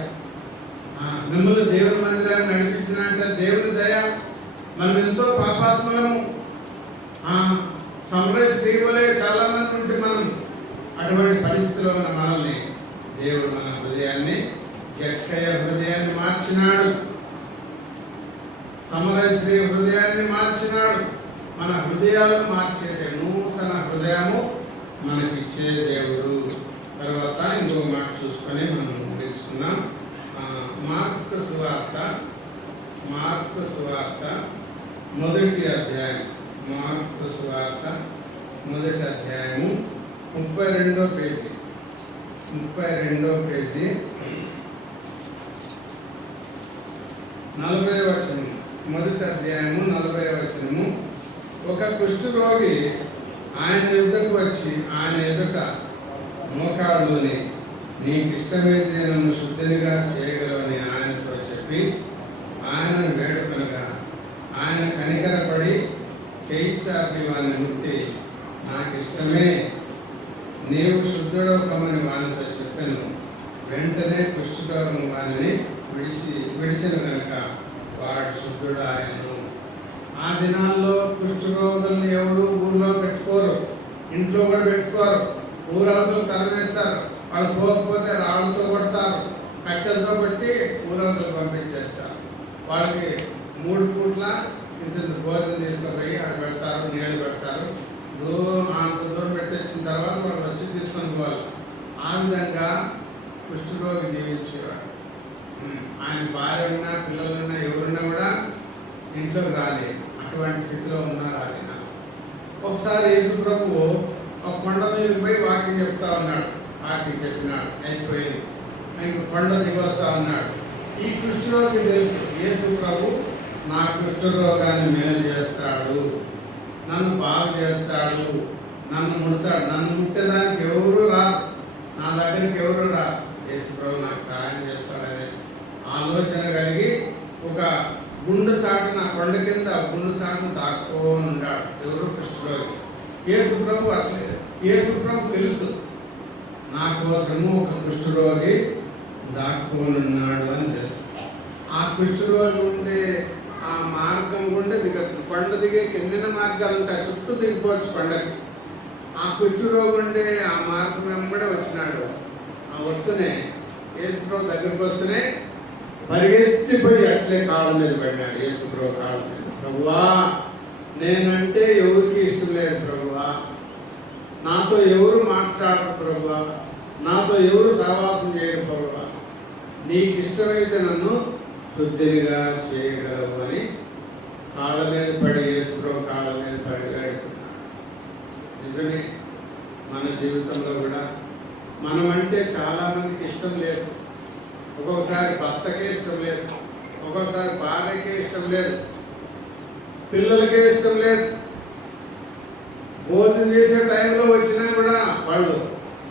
మిమ్మల్ని దేవుని మందిరాన్ని నడిపించిన అంటే దేవుని దయ. మనం ఎంతో పాపాత్మలము, సమరయ స్త్రీ వలె చాలా మంది ఉంటే మనం అటువంటి పరిస్థితిలో ఉన్న మనల్ని దేవుడు మన హృదయాన్ని, జక్కయ్య హృదయాన్ని మార్చినాడు, సమరయ స్త్రీ హృదయాన్ని మార్చినాడు. మన హృదయాలను మార్చేదే నూతన హృదయము మనకిచ్చే దేవుడు. తర్వాత ఇంకో మాట చూసుకొని మనం తెలుసుకున్నాం. మార్కు సువార్త మొదటి అధ్యాయం, మార్కు సువార్త మొదటి అధ్యాయము 32వ పేజీ, 32వ పేజీ 40వ వచనం. మొదటి అధ్యాయము 40వ వచనము. ఒక కుష్ఠరోగి ఆయన యుద్ధకు వచ్చి ఆయన ఎదుట మోకాళ్ళుని, నీకు ఇష్టమైతే నన్ను శుద్ధినిగా చేయగలవని ఆయనతో చెప్పి ఆయనను వేడుకనగా ఆయన కనికరపడి చేయి చాపి వారిని ముట్టి, నాకు ఇష్టమే, నీవు శుద్ధుడో కమ్మని వానితో చెప్పాను. వెంటనే కుష్ఠరోగం వారిని విడిచిన కనుక వాడు శుద్ధుడాయను. ఆ దినాల్లో కుష్ఠరోగుల్ని ఎవరు ఊళ్ళో పెట్టుకోరు, ఇంట్లో కూడా పెట్టుకోరు. ఊరవతలు తరమేస్తారు, వాళ్ళు పోకపోతే రాళ్ళతో కొడతారు, కట్టెలతో పెట్టి ఊరవతలు పంపించేస్తారు. వాళ్ళకి 3 పూట్ల ఇంత భోజనం తీసుకుపోయి అక్కడ పెడతారు, నీళ్ళు పెడతారు. అంత దూరం పెట్టి వచ్చిన తర్వాత వాళ్ళు వచ్చి తీసుకొని పోవాలి. ఆ విధంగా కుష్ఠరోగి జీవించేవాడు. ఆయన భార్య ఉన్నా, పిల్లలున్నా, ఎవరున్నా కూడా ఇంట్లోకి రాలేదు. అటువంటి స్థితిలో ఉన్నారు. అది ఒకసారి యేసు ప్రభువు ఒక కొండ మీదకి పోయి వాక్యం చెప్తా ఉన్నాడు. వాక్యం చెప్పినాడు, అయిపోయింది. ఇంక కొండ దిగొస్తా ఉన్నాడు. ఈ కుష్ఠరోగి తెలుసు, యేసు ప్రభు నా కుష్ఠరోగాన్ని మేలు చేస్తాడు, నన్ను బాగు చేస్తాడు, నన్ను ముడతాడు, నన్ను ముట్టేదానికి ఎవరు రాదు, నా దగ్గరికి ఎవరు రాదు, యేసు ప్రభు నాకు సహాయం చేస్తాడనే ఆలోచన కలిగి ఒక గుండు చాటున, కొండ కింద గుండు చాటును దాక్కోని ఉన్నాడు. ఎవరు? కుష్ఠరోగి. యేసు ప్రభు అట్లే, యేసు ప్రభు తెలుసు నా కోసము ఒక కుష్ఠరోగి దాక్కోనున్నాడు అని తెలుసు. ఆ కుష్ఠరోగి ఉండే ఆ మార్గం గుండె దిగచ్చు. కొండ దిగే కిందిన మార్గాలు ఉంటాయి, చుట్టూ దిగిపోవచ్చు కొండకి. ఆ కుష్ఠరోగి ఉండే ఆ మార్గం వెంబడే వచ్చినాడు. ఆ వస్తూనే యేసుప్రభు దగ్గరికి వస్తూనే పరిగెత్తిపోయి అట్లే కాళ్ళ మీద పడినాడు. యేసుప్రభు కాళ్ళ మీద, ప్రభువా నేనంటే ఎవరికి ఇష్టం లేదు ప్రభువా, నాతో ఎవరు మాట్లాడరు ప్రభువా, నాతో ఎవరు సహవాసం చేయరు ప్రభువా, నీకు ఇష్టమైతే నన్ను శుద్ధిగా చేయగలవు అని కాళ్ళ మీద పడి యేసుప్రభు కాళ్ళ మీద పడి వేడుకున్నాడు. నిజమే, మన జీవితంలో కూడా మనమంటే చాలామందికి ఇష్టం లేదు. ఒక్కొక్కసారి భర్తకే ఇష్టం లేదు, ఒక్కొక్కసారి భార్యకే ఇష్టం లేదు, పిల్లలకే ఇష్టం లేదు. భోజనం చేసే టైంలో వచ్చినా కూడా వాళ్ళు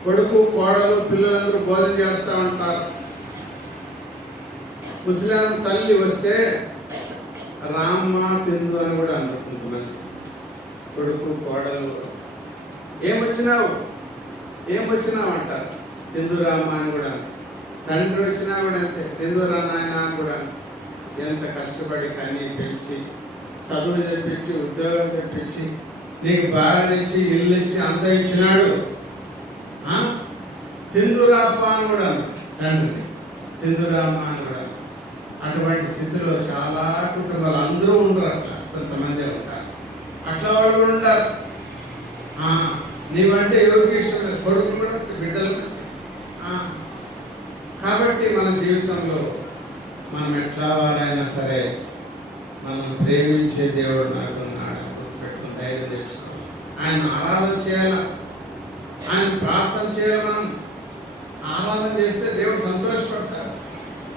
కొడుకు కోడలు పిల్లలందరూ భోజనం చేస్తూ ఉంటారు. ముస్లిం తల్లి వస్తే రామ్మ తిందు అని కూడా అనుకుంటున్నాను. కొడుకు కోడలు ఏమొచ్చినావు అంటారు, తిందు రామ్మ అని కూడా. తండ్రి వచ్చినా కూడా అంతే, తిందు రా నాయన అని కూడా. ఎంత కష్టపడి కనీ పెంచి చదువు తెప్పించి ఉద్యోగం తెప్పించి నీకు భార్యనిచ్చి ఇల్లు ఇచ్చి అంత ఇచ్చినాడు. తిందురాప అని కూడా తండ్రి, తిందురామ అని కూడా. అటువంటి స్థితిలో చాలా కుటుంబాలు అందరూ ఉండరు, అట్లా కొంతమంది ఉంటారు. అట్లా వాళ్ళు కూడా ఉంటారు. నీవంటే ఎవరికి ఇష్టం లేదు, కొడుకు కూడా బిడ్డలు. కాబట్టి మన జీవితంలో మనం ఎట్లా వారైనా సరే మనం ప్రేమించే దేవుడు నాకు ఉన్నాడు పెట్టుకుని ధైర్యం తెచ్చుకోవాలి. ఆయన ఆరాధన చేయాలి, ఆయన ప్రార్థన చేయాలి. మనం ఆరాధన చేస్తే దేవుడు సంతోషపడతారు.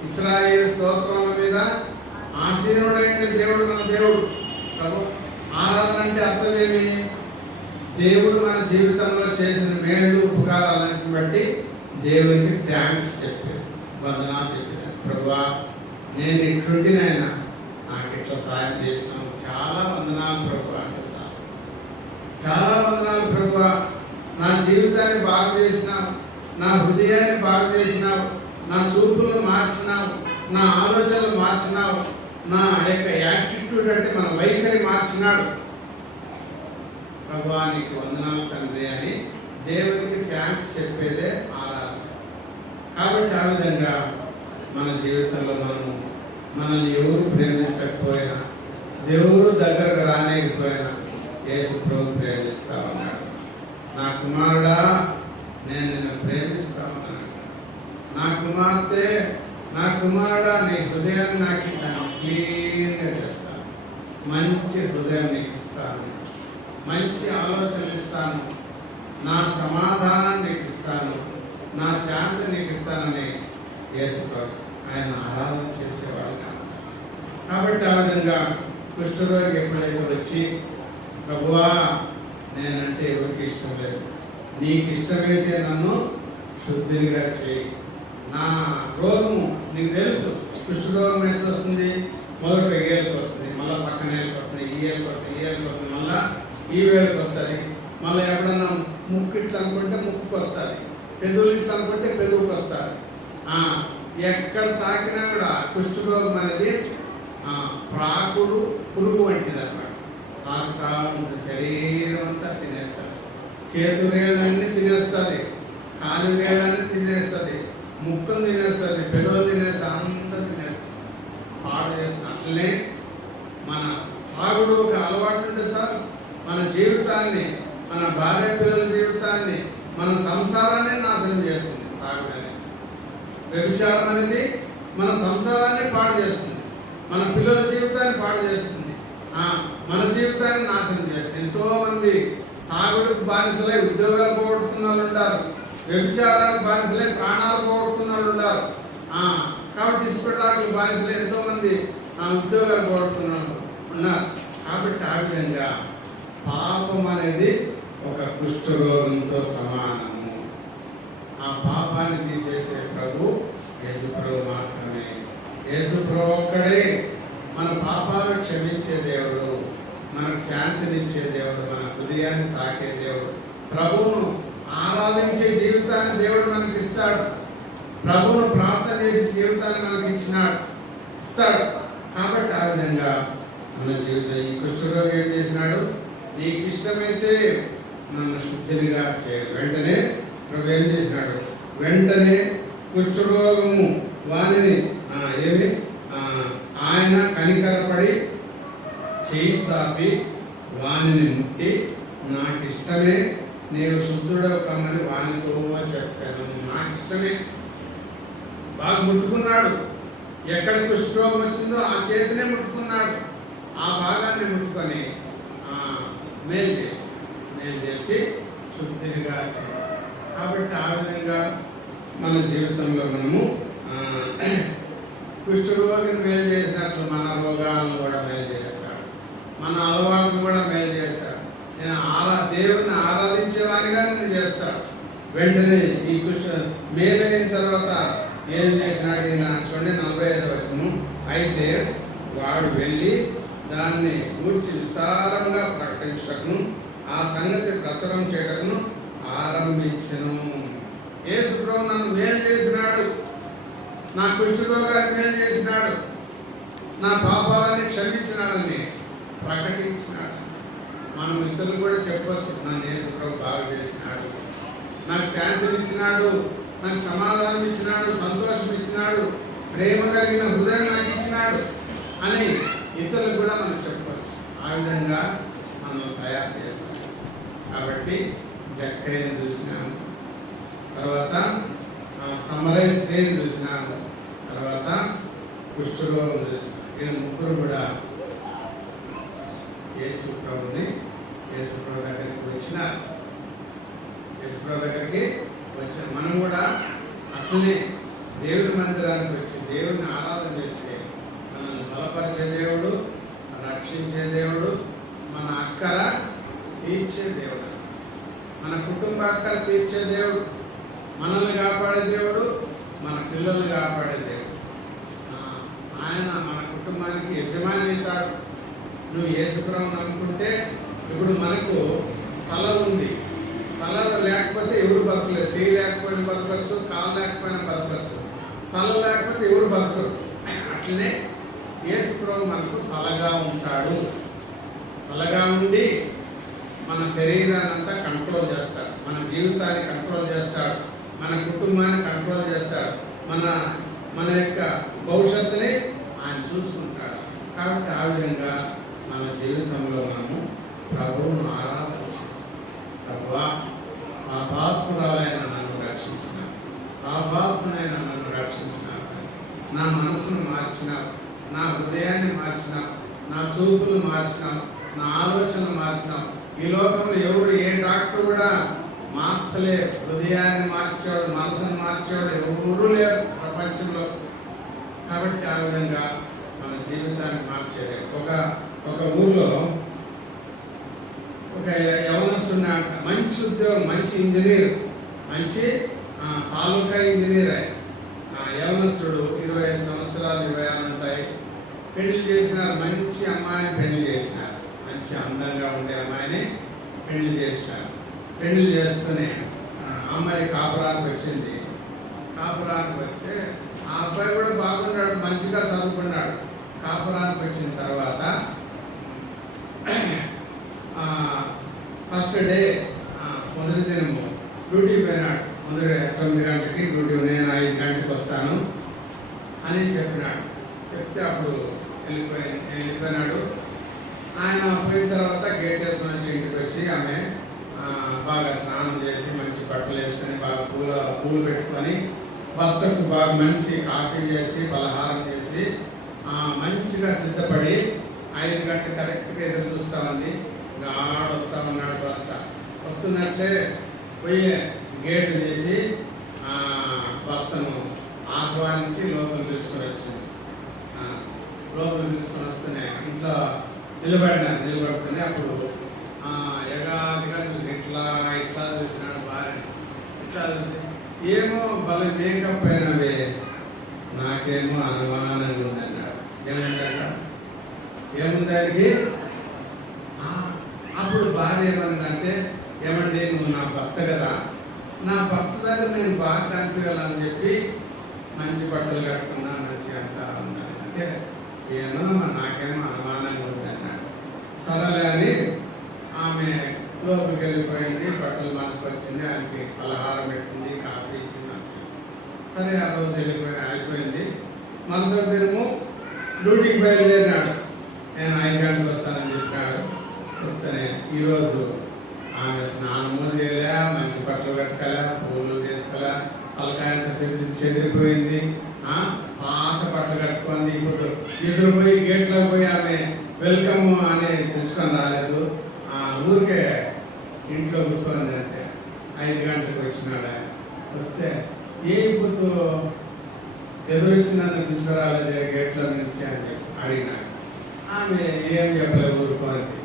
ఇశ్రాయేలు స్తోత్రం మీద ఆశీనుడైన దేవుడు మన దేవుడు ప్రభు. ఆరాధన అంటే అర్థమేమి? దేవుడు మన జీవితంలో చేసిన మేలు ఉపకారాలను బట్టి దేవునికి థ్యాంక్స్ చెప్పారు, వందనాలు చెప్పారు. ప్రభువా నేను ఇట్లుండి నాయన నాకు ఇట్లా సాయం చేసినావు, చాలా వందనాలు ప్రభువా అంటే సార్, చాలా వందనాలు ప్రభువా. నా జీవితాన్ని బాగు చేసినావు, నా హృదయాన్ని బాగు చేసినావు, నా చూపులను మార్చినావు, నా ఆలోచనలు మార్చినావు, నా యొక్క యాటిట్యూడ్ అంటే మన వైఖరి మార్చినాడు. ప్రభువా నీకు వందనాలు తండ్రి అని దేవునికి థ్యాంక్స్ చెప్పేదే ఆరాధన. కాబట్టి ఆ విధంగా మన జీవితంలో మనల్ని ఎవరు ప్రేమించకపోయినా, దేవుడు దగ్గరకు రాలేకపోయినా యేసు ప్రభు ప్రేమిస్తా ఉన్నాడు. నా కుమారుడా నేను నిన్ను ప్రేమిస్తా ఉన్నాను, నా కుమార్తె నా కుమారుడా నీ హృదయాన్ని నాకు క్లీన్గా చేస్తాను, మంచి హృదయం నీకు ఇస్తాను, మంచి ఆలోచన ఇస్తాను, నా సమాధానం నీకు ఇస్తాను, నా శాంతి నీకు ఇస్తానని యేసు ప్రభు ఆయన ఆరాధన చేసేవాడు. కాబట్టి ఆ విధంగా కుష్ఠరోగి ఎప్పుడైతే వచ్చి ప్రభువా నేనంటే ఎవరికి ఇష్టం లేదు, నీకు ఇష్టమైతే నన్ను శుద్ధిగా చేయి, నా రోగము నీకు తెలుసు. కుష్ఠరోగం ఎట్లా వస్తుంది? మొదట ఏళ్ళకి వస్తుంది, మళ్ళీ పక్కన ఏళ్ళకి వస్తుంది, ఈ ఏళ్ళకి వస్తుంది, ఈ ఏళ్ళకి వస్తుంది, మళ్ళీ ఈ వేళకి వస్తుంది, మళ్ళీ ఎప్పుడన్నా ముక్కు ఇట్లా అనుకుంటే ముక్కుకు వస్తుంది, పెదవులు ఇట్లా అనుకుంటే పెదవుకి వస్తుంది. ఎక్కడ తాకినా కూడా కుష్ఠరోగం అనేది ప్రాకుడు పురుగు వంటిది అన్నమాట. తాకుతా ఉంటుంది, శరీరం అంతా తినేస్తుంది, చేతు వేళ్ళన్నీ తినేస్తుంది, కాలు వేళ్ళన్నీ తినేస్తుంది, ముక్కలు తినేస్తుంది, పెదవులు తినేస్తుంది, అంతా తినేస్తుంది, పాడు చేస్తుంది. అట్లనే మన తాగుడు ఒక అలవాటు ఉంటే సార్ మన జీవితాన్ని, మన భార్య పిల్లల జీవితాన్ని, మన సంసారాన్ని నాశనం చేస్తుంది. తాగుడు అనేది, వ్యభిచారం అనేది మన సంసారాన్ని పాడు చేస్తుంది, మన పిల్లల జీవితాన్ని పాడు చేస్తుంది, మన జీవితాన్ని నాశనం చేస్తుంది. ఎంతోమంది తాగుడుకు బానిసలై ఉద్యోగాలు పోగొట్టుకున్న వాళ్ళు ఉన్నారు, వ్యభిచారానికి బానిసలై ప్రాణాలు పోగొట్టుకున్న వాళ్ళు ఉన్నారు. కాబట్టి ఇసుపెట్టాకులు బానిసలై ఎంతోమంది ఉద్యోగాలు పోగొట్టుకున్న వాళ్ళు ఉన్నారు. కాబట్టి ఆ విధంగా పాపం అనేది ఒక కుష్ఠరోగంతో సమానము. ఆ పాపాన్ని తీసేసే ప్రభు యేసు ప్రభు మాత్రమే. యేసు ప్రభు ఒక్కడే మన పాపాలు క్షమించే దేవుడు, మనకు శాంతినిచ్చే దేవుడు, మన హృదయాన్ని తాకే దేవుడు. ప్రభువును ఆరాధించే జీవితాన్ని దేవుడు మనకి ఇస్తాడు, ప్రభువును ప్రార్థన చేసే జీవితాన్ని మనకి ఇస్తాడు. కాబట్టి ఆ విధంగా మన జీవితం ఈ కుష్ఠరోగి ఏం చేసినాడు? నీకు ఇష్టమైతే నన్ను శుద్ధినిగా చేయాలి. వెంటనే ప్రభు ఏం చేసినాడు? వెంటనే కుష్ఠరోగము వానిని ఆయన కనికరపడి చేయి చాపి వానిని ముట్టి నాకు ఇష్టమే నేను శుద్ధుడవు కమ్మని వానితో చెప్పాను. నాకు ఇష్టమే. బాగా ముట్టుకున్నాడు, ఎక్కడ కుష్ఠరోగం వచ్చిందో ఆ చేతినే ముట్టుకున్నాడు, ఆ భాగాన్ని ముట్టుకొని మేలు చేసి శుద్ధిగా చేయాలి. కాబట్టి ఆ విధంగా మన జీవితంలో మనము కుష్ఠరోగిని మేలు చేసినట్లు మన రోగాలను కూడా మేలు చేస్తాడు, మన అలవాటును కూడా మేలు చేస్తాడు. నేను దేవుడిని ఆరాధించేవాడిగా నేను చేస్తాడు. వెంటనే ఈ మేలైన తర్వాత ఏం చేసినాడు ఈయన చూడండి 45వ వచనం. అయితే వాడు వెళ్ళి దాన్ని గూర్చి విస్తారంగా ప్రకటించటకును ఆ సంగతి ప్రచురం చేయటకును ఆరంభించెను. యేసు ప్రభువు నన్ను మేలు చేసినాడు, నా కుష్ఠరోగాన్ని మేలు చేసినాడు, నా పాపాలని క్షమించినాడని ప్రకటించినాడు. మనం ఇతరులు కూడా చెప్పవచ్చు, నన్ను యేసు ప్రభు బాగా చేసినాడు, నాకు శాంతినిచ్చినాడు, నాకు సమాధానం ఇచ్చినాడు, సంతోషం ఇచ్చినాడు, ప్రేమ కలిగిన హృదయం నాకు ఇచ్చినాడు అని ఇతరులకు కూడా మనం చెప్పవచ్చు. ఆ విధంగా మనం తయారు చేస్తాం. కాబట్టి జక్కయ్యను చూసినాము, తర్వాత సమరయ స్త్రీని చూసినాము, తర్వాత కుష్ఠరోగం చూసినాము. ఈయన ముగ్గురు కూడా యేసు ప్రభు దగ్గరికి వచ్చినారు. యేసు ప్రభు దగ్గరికి వచ్చాం. మనం కూడా అట్లనే దేవుని మందిరానికి వచ్చి దేవుడిని ఆరాధన చేస్తే మనల్ని బలపరిచే దేవుడు, రక్షించే దేవుడు, మన అక్కర తీర్చే దేవుడు, మన కుటుంబ అక్కర తీర్చే దేవుడు, మనల్ని కాపాడే దేవుడు, మన పిల్లల్ని కాపాడే దేవుడు. ఆయన మన కుటుంబానికి యజమాని అవుతాడు. నువ్వు యేసు ప్రభువుని నమ్ముకుంటే ఇప్పుడు మనకు తల ఉంది, తల లేకపోతే ఎవరు బతకలేదు. చేయి లేకపోయినా బతకచ్చు, కాలు లేకపోయినా బతకచ్చు, తల లేకపోతే ఎవరు బతకరు. అట్లనే యేసు ప్రభు మనకు తలగా ఉంటాడు. తలగా ఉండి మన శరీరాన్ని అంతా కంట్రోల్ చేస్తాడు, మన జీవితాన్ని కంట్రోల్ చేస్తాడు, మన కుటుంబాన్ని కంట్రోల్ చేస్తాడు, మన యొక్క భవిష్యత్తుని ఆయన చూసుకుంటాడు. కాబట్టి ఆ విధంగా మన జీవితంలో మనము ప్రభువును ఆరాధించాలి. ప్రభువా, పాపాత్మురాలైన నన్ను రక్షించిన, పాపాత్మునైన నన్ను రక్షించిన, నా మనసును మార్చినావు, నా హృదయాన్ని మార్చినావు, నా చూపులు మార్చినావు, నా ఆలోచనలు మార్చినావు. ఈ లోకంలో ఎవరు ఏ డాక్టర్ కూడా మార్చలేరు. హృదయాన్ని మార్చేవాడు, మనసును మార్చేవాడు ఎవరు లేరు ప్రపంచంలో. కాబట్టి ఆ విధంగా మన జీవితాన్ని మార్చేది. ఒక ఊర్లో ఒక యవనస్తున్నాడు, మంచి ఉద్యోగం, మంచి ఇంజనీర్, మంచి తాలూకా ఇంజనీర్. యవనస్తుడు 25 సంవత్సరాలు 26 ఉంటాయి. పెళ్లి చేసినారు, మంచి అమ్మాయిని పెళ్లి చేసినారు, మంచి అందంగా ఉండే అమ్మాయిని పెళ్లి చేసినారు. పెళ్లి చేస్తూనే అమ్మాయి కాపురానికి వచ్చింది. కాపురానికి వస్తే ఆ అబ్బాయి కూడా బాగున్నాడు, మంచిగా చదువుకున్నాడు. కాపురానికి వచ్చిన తర్వాత ఫస్ట్ డే మొదటి దినము డ్యూటీ పోయినాడు. మొదటి 9 గంటలకి డ్యూటీ, నేను 5 గంటలకు వస్తాను అని చెప్పినాడు. చెప్తే అప్పుడు వెళ్ళిపోయినాడు. ఆయన పోయిన తర్వాత గేట్ వేసుకుని ఇంటికి వచ్చి ఆమె బాగా స్నానం చేసి మంచి బట్టలు వేసుకొని బాగా పూలు పెట్టుకొని భర్తకు బాగా మంచి కాఫీ చేసి పలహారం చేసి మంచిగా సిద్ధపడి 5 గంటలు కరెక్ట్గా ఎదురు చూస్తూ ఉంది. గాడు వస్తూ ఉన్నాడు. భర్త వస్తున్నట్లే పోయి గేటు తీసి భర్తను ఆహ్వానించి లోపలికి తీసుకొని వచ్చింది. లోపలికి తీసుకొని వస్తూనే ఇంట్లో నిలబడుతుంది. అప్పుడు యగాదిగా చూసి ఇట్లా చూసినాడు భార్య. ఇట్లా చూసి ఏమో భలే మేకప్ అయినవే, నాకేమో అనుమానంగా ఉందన్నాడు. ఏముంది దానికి? అప్పుడు భార్య ఏమన్నదంటే, ఏమండి నువ్వు నా భర్త కదా, నా భర్త దగ్గర నేను బాగా కనిపించాలని చెప్పి మంచి బట్టలు కట్టుకున్నా, మంచి అంతా ఉన్నాను అంటే ఏమో నాకేమో అనుమానంగా ఉంది అన్నాడు. సరేలే అని ఆమె లోపలికి వెళ్ళిపోయింది. బట్టలు మనకు వచ్చింది, ఆయనకి పలహారం పెట్టింది, కాఫీ ఇచ్చింది. సరే ఆ రోజు అయిపోయింది. మరుసటి దినము డ్యూటీకి బయలుదేరినాడు. నేను 5 గంటలకు వస్తానని చెప్పాడు. చెప్తానే ఈరోజు ఆమె స్నానము చేయలే, మంచి బట్టలు కట్టుకోలే, పూలు తీసుకోలే, తలకాయంత చెదిరిపోయింది, పాత బట్టలు కట్టుకుంది. ఇప్పుడు ఎదురుపోయి గేట్లో పోయి ఆమె వెల్కమ్ అని పిలుచుకొని రాలేదు. ఊరికే ఇంట్లో కూర్చోండి అంటే 5 గంటలకు వచ్చినాడు ఆయన. వస్తే ఏ ఇప్పుడు ఎదురొచ్చినందుకు తీసుకురాలేదే గేట్లో నుంచి అని చెప్పి అడిగినాడు. ఆమె ఏం చెప్పలేదు, ఊరుకోండి.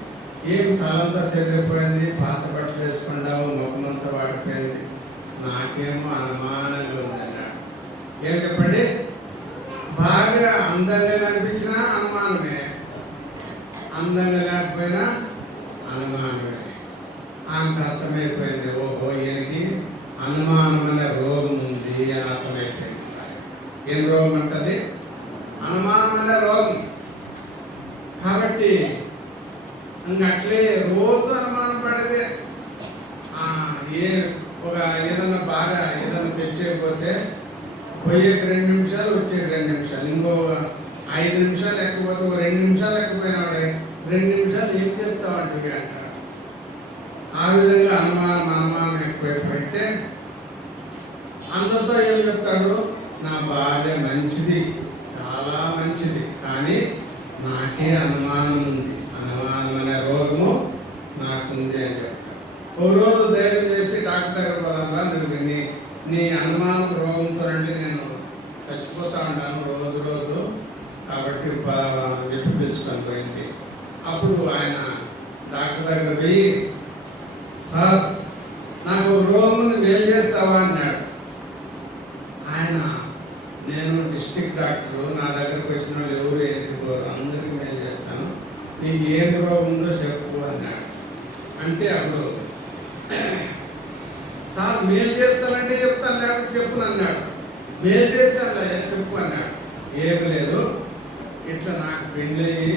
ఏం తలంతా చెదిరిపోయింది, పాత బట్టలు వేసుకున్నావు, ముఖమంతా వాడిపోయింది, నాకేమో అనుమానంగా ఉందన్నాడు. ఏం చెప్పండి, బాగా అందంగా కనిపించినా అనుమానమే, అందంగా లేకపోయినా అనుమానమే. ఆమెకు అర్థమైపోయింది, ఓహో ఈయనకి అనుమానం అనే రోగం ఉంది అని అర్థమైపోయింది. ఏం రోగం అంటది? అనుమానం అనే రోగం. కాబట్టి అట్లే రోజు అనుమానం పడేదే. ఏదన్నా బాగా ఏదన్నా తెచ్చేయకపోతే పోయేకి 2 నిమిషాలు, వచ్చేకి 2 నిమిషాలు, ఇంకో 5 నిమిషాలు ఎక్కకపోతే 2 నిమిషాలు ఎక్కపోయినాడే 2 నిమిషాలు ఏం చెప్తామంటే అంటాడు. ఆ విధంగా అనుమానం ఎక్కువైపోతే అందరితో ఏం చెప్తాడు, నా భార్య మంచిది, చాలా మంచిది, కానీ నాకే అనుమానం ఉంది, అనుమానం అనే రోగము నాకుంది అని చెప్తాడు. ఒక రోజు ధైర్యం చేసి డాక్టర్ దగ్గర పోదాంరా, నువ్వు నీ అనుమానం రోగంతో అంటే నేను చచ్చిపోతా ఉంటాను రోజు, కాబట్టి చెప్పి పిలుచుకొని పోయింది. అప్పుడు ఆయన డాక్టర్ దగ్గర పోయి, సార్ నాకు రోగం మేలు చేస్తావా అన్నాడు. ఆయన, నేను డిస్ట్రిక్ట్ డాక్టర్, నా దగ్గరకు వచ్చిన వాళ్ళు ఎవరు ఎదుర్కోరు, అందరికీ మేలు చేస్తాను, నీకు ఏం రోగం ఉందో చెప్పు అన్నాడు. అంటే అప్పుడు సార్ మేలు చేస్తానంటే చెప్తాను, లేకపోతే చెప్పును అన్నాడు. మేలు చేస్తాను చెప్పు అన్నాడు. ఏమి లేదు, ఇట్లా నాకు పెళ్ళయి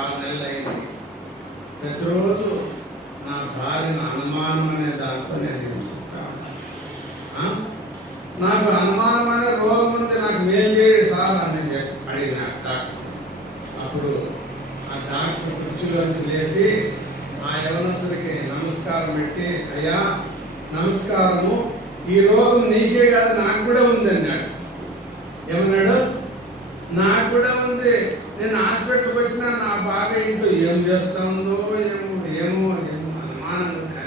6 నెలలు అయింది, ప్రతిరోజు నా భార్యను అనుమానం అనే దాంతో నేను హింసిస్తాను, నాకు అనుమానం అనే రోగం ఉంది, నాకు మేలు చేయడు సార్ అని చెప్పి అడిగిన డాక్టర్. అప్పుడు ఆ డాక్టర్ కుర్చీలోంచి లేచి ఆ యవనస్తుడికి నమస్కారం పెట్టి, అయ్యా నమస్కారము, ఈ రోగం నీకే కాదు నాకు కూడా ఉంది అన్నాడు. ఏమన్నాడు, నాకు కూడా ఉంది, నేను హాస్పిటల్కి వచ్చినా నా బాగా ఇంట్లో ఏం చేస్తుందో ఏమో అనుమానంగా,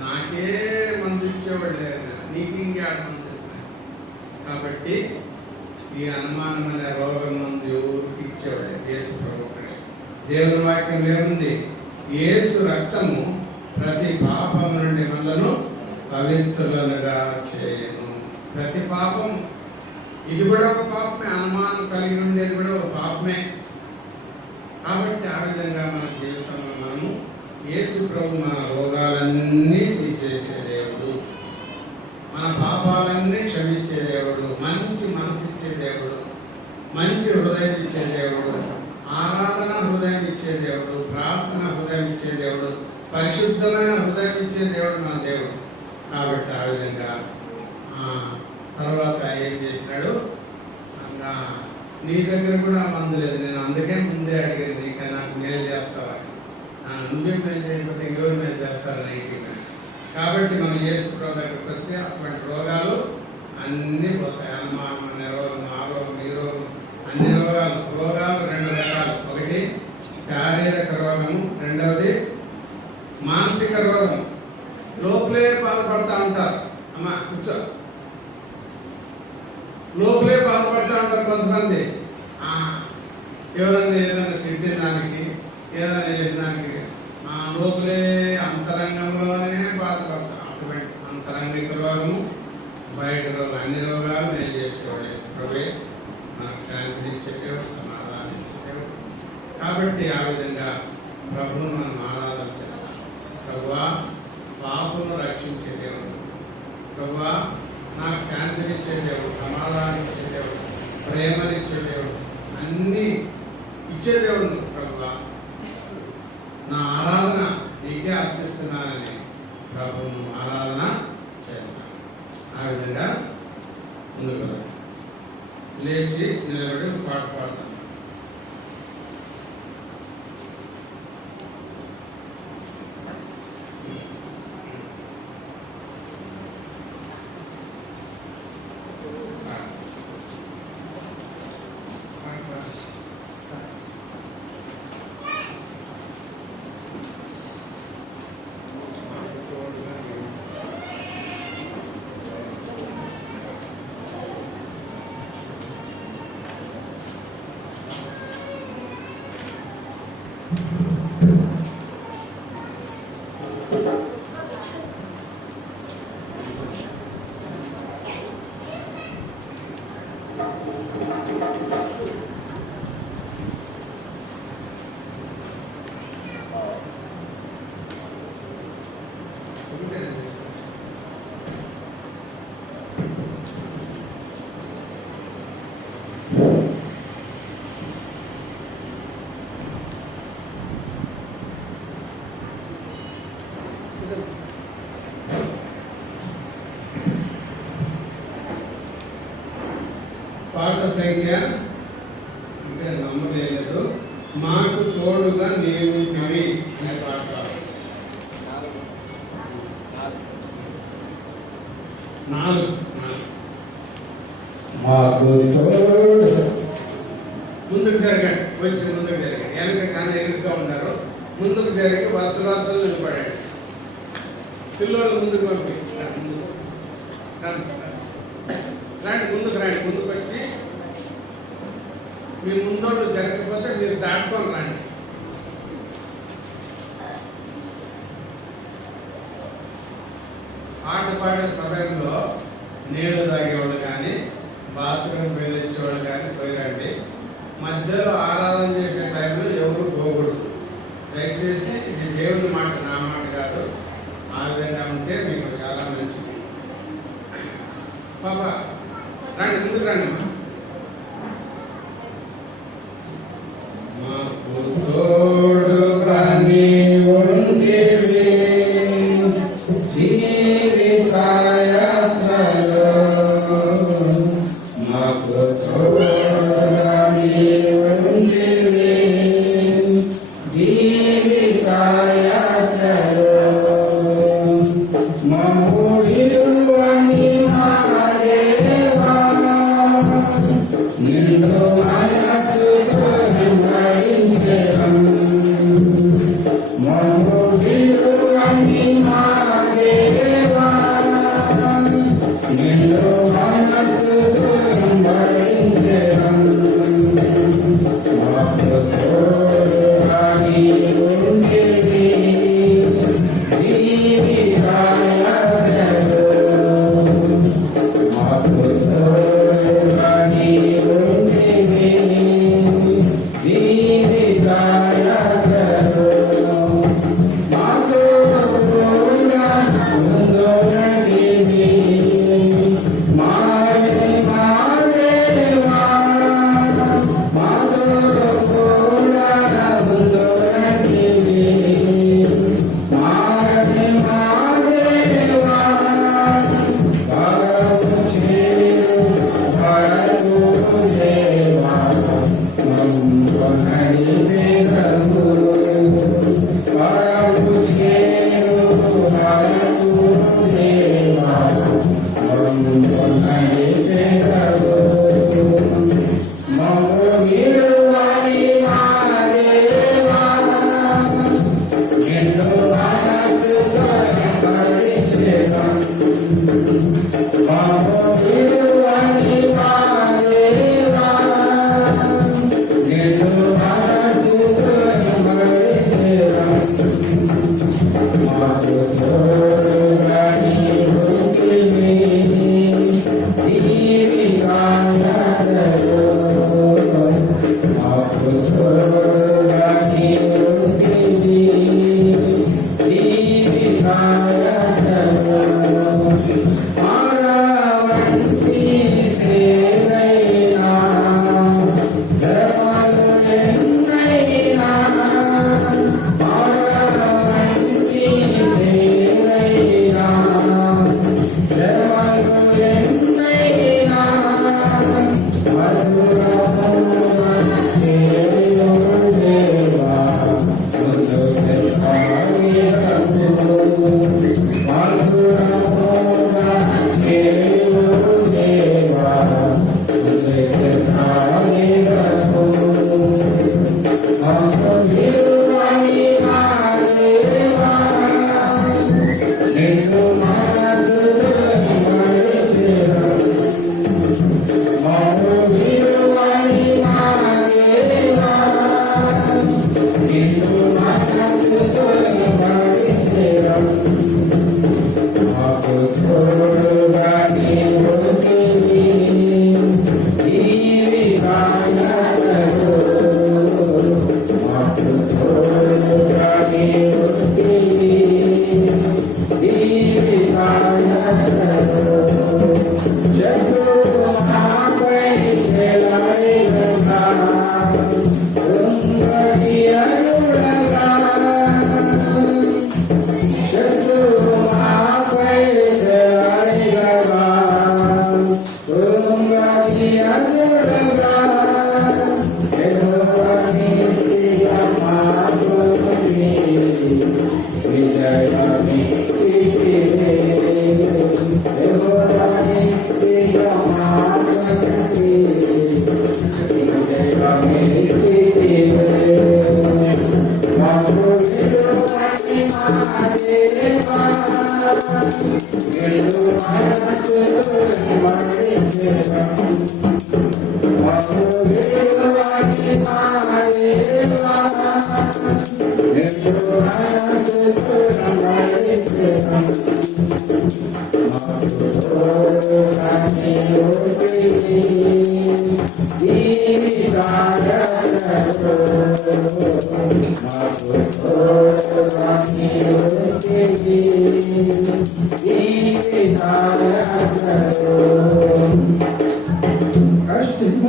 నాకే మందు ఇచ్చేవాళ్ళు లేదు, నీకు ఇంకేడ మందు ఇస్తాను. కాబట్టి ఈ అనుమానం అనే రోగం మందు ఎవరికి ఇచ్చేవాడే? యేసు ప్రభువుడే. దేవుని వాక్యం ఏముంది? యేసు రక్తము ప్రతి పాపం నుండి మనలను పవిత్రులుగా చేయను. ప్రతి పాపం, ఇది కూడా ఒక పాపమే, అనుమానం కలిగి ఉండేది కూడా ఒక పాపమే. కాబట్టి ఆ విధంగా మన జీవితంలో మనము యేసు ప్రభు మన రోగాలన్నీ తీసేసే దేవుడు, మన పాపాలన్నీ క్షమించే దేవుడు, మంచి మనసు ఇచ్చే దేవుడు, మంచి హృదయం ఇచ్చే దేవుడు, ఆరాధన హృదయం ఇచ్చే దేవుడు, ప్రార్థన హృదయం ఇచ్చే దేవుడు, పరిశుద్ధమైన హృదయం ఇచ్చే దేవుడు మన దేవుడు. కాబట్టి ఆ విధంగా తర్వాత ఏం చేసినాడు, నీ దగ్గర కూడా మందు లేదు, నేను అందుకే ముందే అడిగేది, నీకు నాకు మేలు చేస్తావా, నువ్వే మేలు చేయకపోతే ఇంకెవరు మేలు చేస్తారా నీకు. కాబట్టి మనం యేసు ప్రభు దగ్గరికి వస్తే అటువంటి రోగాలు అన్నీ పోతాయి. అనుమానం అనే రోగం, ఆ రోగం, ఈ రోగం, అన్ని రోగాలు 2 రకాలు. ఒకటి శారీరక రోగము, రెండవది మానసిక రోగం. లోపలే బాధపడతా ఉంటారు, అమ్మా కూర్చో, లోపలే బాధపడుతూ ఉంటారు కొంతమంది. ఎవరైనా ఏదైనా తిట్టే దానికి, ఏదైనా చేసేదానికి లోపలే అంతరంగంలోనే బాధపడతారు. అటువంటి అంతరంగిక రోగము, బయట రోగం, అన్ని రోగాలు నేను చేసేవాడు యేసు ప్రభువే. మనకు శాంతి ఇచ్చేవాడు, సమాధానం ఇచ్చేవాడు. కాబట్టి ఆ విధంగా ప్రభువును మనం ఆరాధించాలి. ప్రభువా పాపను రక్షించే దేవుడు, ప్రభువా నాకు శాంతినిచ్చే దేవుడు, సమాధానం ఇచ్చే దేవుడు, ప్రేమనిచ్చే దేవుడు, అన్నీ ఇచ్చే దేవుడు ప్రభువా, నా ఆరాధన నీకే అర్పిస్తున్నానని ప్రభువును ఆరాధన చేస్తాను. ఆ విధంగా ముందుకు లేచి నిలబడి పాట పాడతాను. పాట సంఖ్య అంటే నమ్మలేదు. మాకు తోడుగా నీవు తివి అనే పాట. నాలుగు మాకు తోడు. ముందుకు జరగండి, కొంచెం ముందుకు జరగండి. వెనక చాలా ఎరుగ్గా ఉన్నారు. ముందుకు జరిగి వరుసలు నిలబడండి. పిల్లలు ముందుకు పంపి రండి, ముందుకు రండి. ముందుకు వచ్చి మీ ముందోడు జరగకపోతే మీరు దాటుకొని రండి. ఆట పాడే సమయంలో నీళ్లు తాగేవాళ్ళు కానీ బాత్రూమ్ వెళ్ళించేవాళ్ళు కానీ పోయిరండి. మధ్యలో ఆరాధన చేసే టైంలో ఎవరు పోకూడదు. దయచేసి ఇది దేవుని మాట, నా మాట కాదు. ఆ విధంగా ఉంటే మీకు చాలా మంచిది. పాపా రండి, ముందుకు రండి. మాకు తోడుగా నీవు ఉంటివి జీవితయాత్రలో. మాకు తోడుగా నీవు ఉంటివి జీవితయాత్రలో.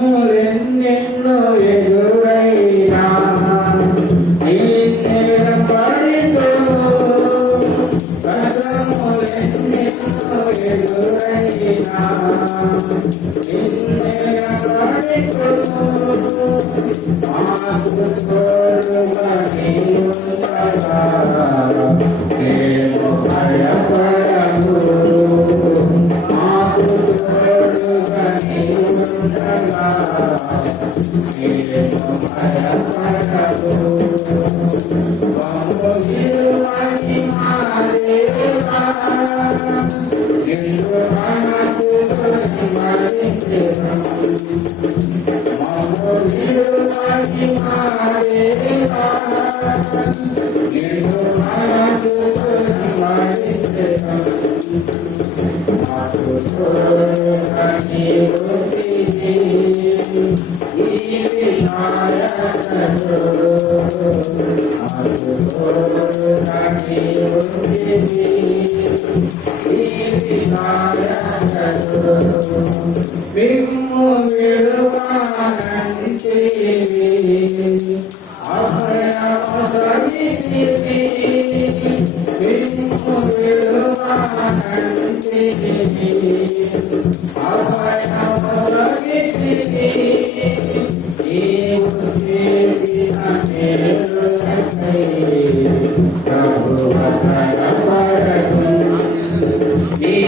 కష్టములెన్నెన్నో ఎదురైనా నిన్నెల పడితో కష్టములెన్నెన్నో ఎదురైనా నిన్నెల పడితో మాకు తోడుగా నీవుండగా నేను భయపడను మాకు తోడుగా నీవుండగా నేను భయపడను బహువిలువైన మా దేవా నిన్ను మనసుతో స్మరించెదను మిమ్ము విడువానంటే అభయమొసగితివి మిమ్ము విడువానంటే అభయమొసగితివి నీవు చేసిన మేలులకై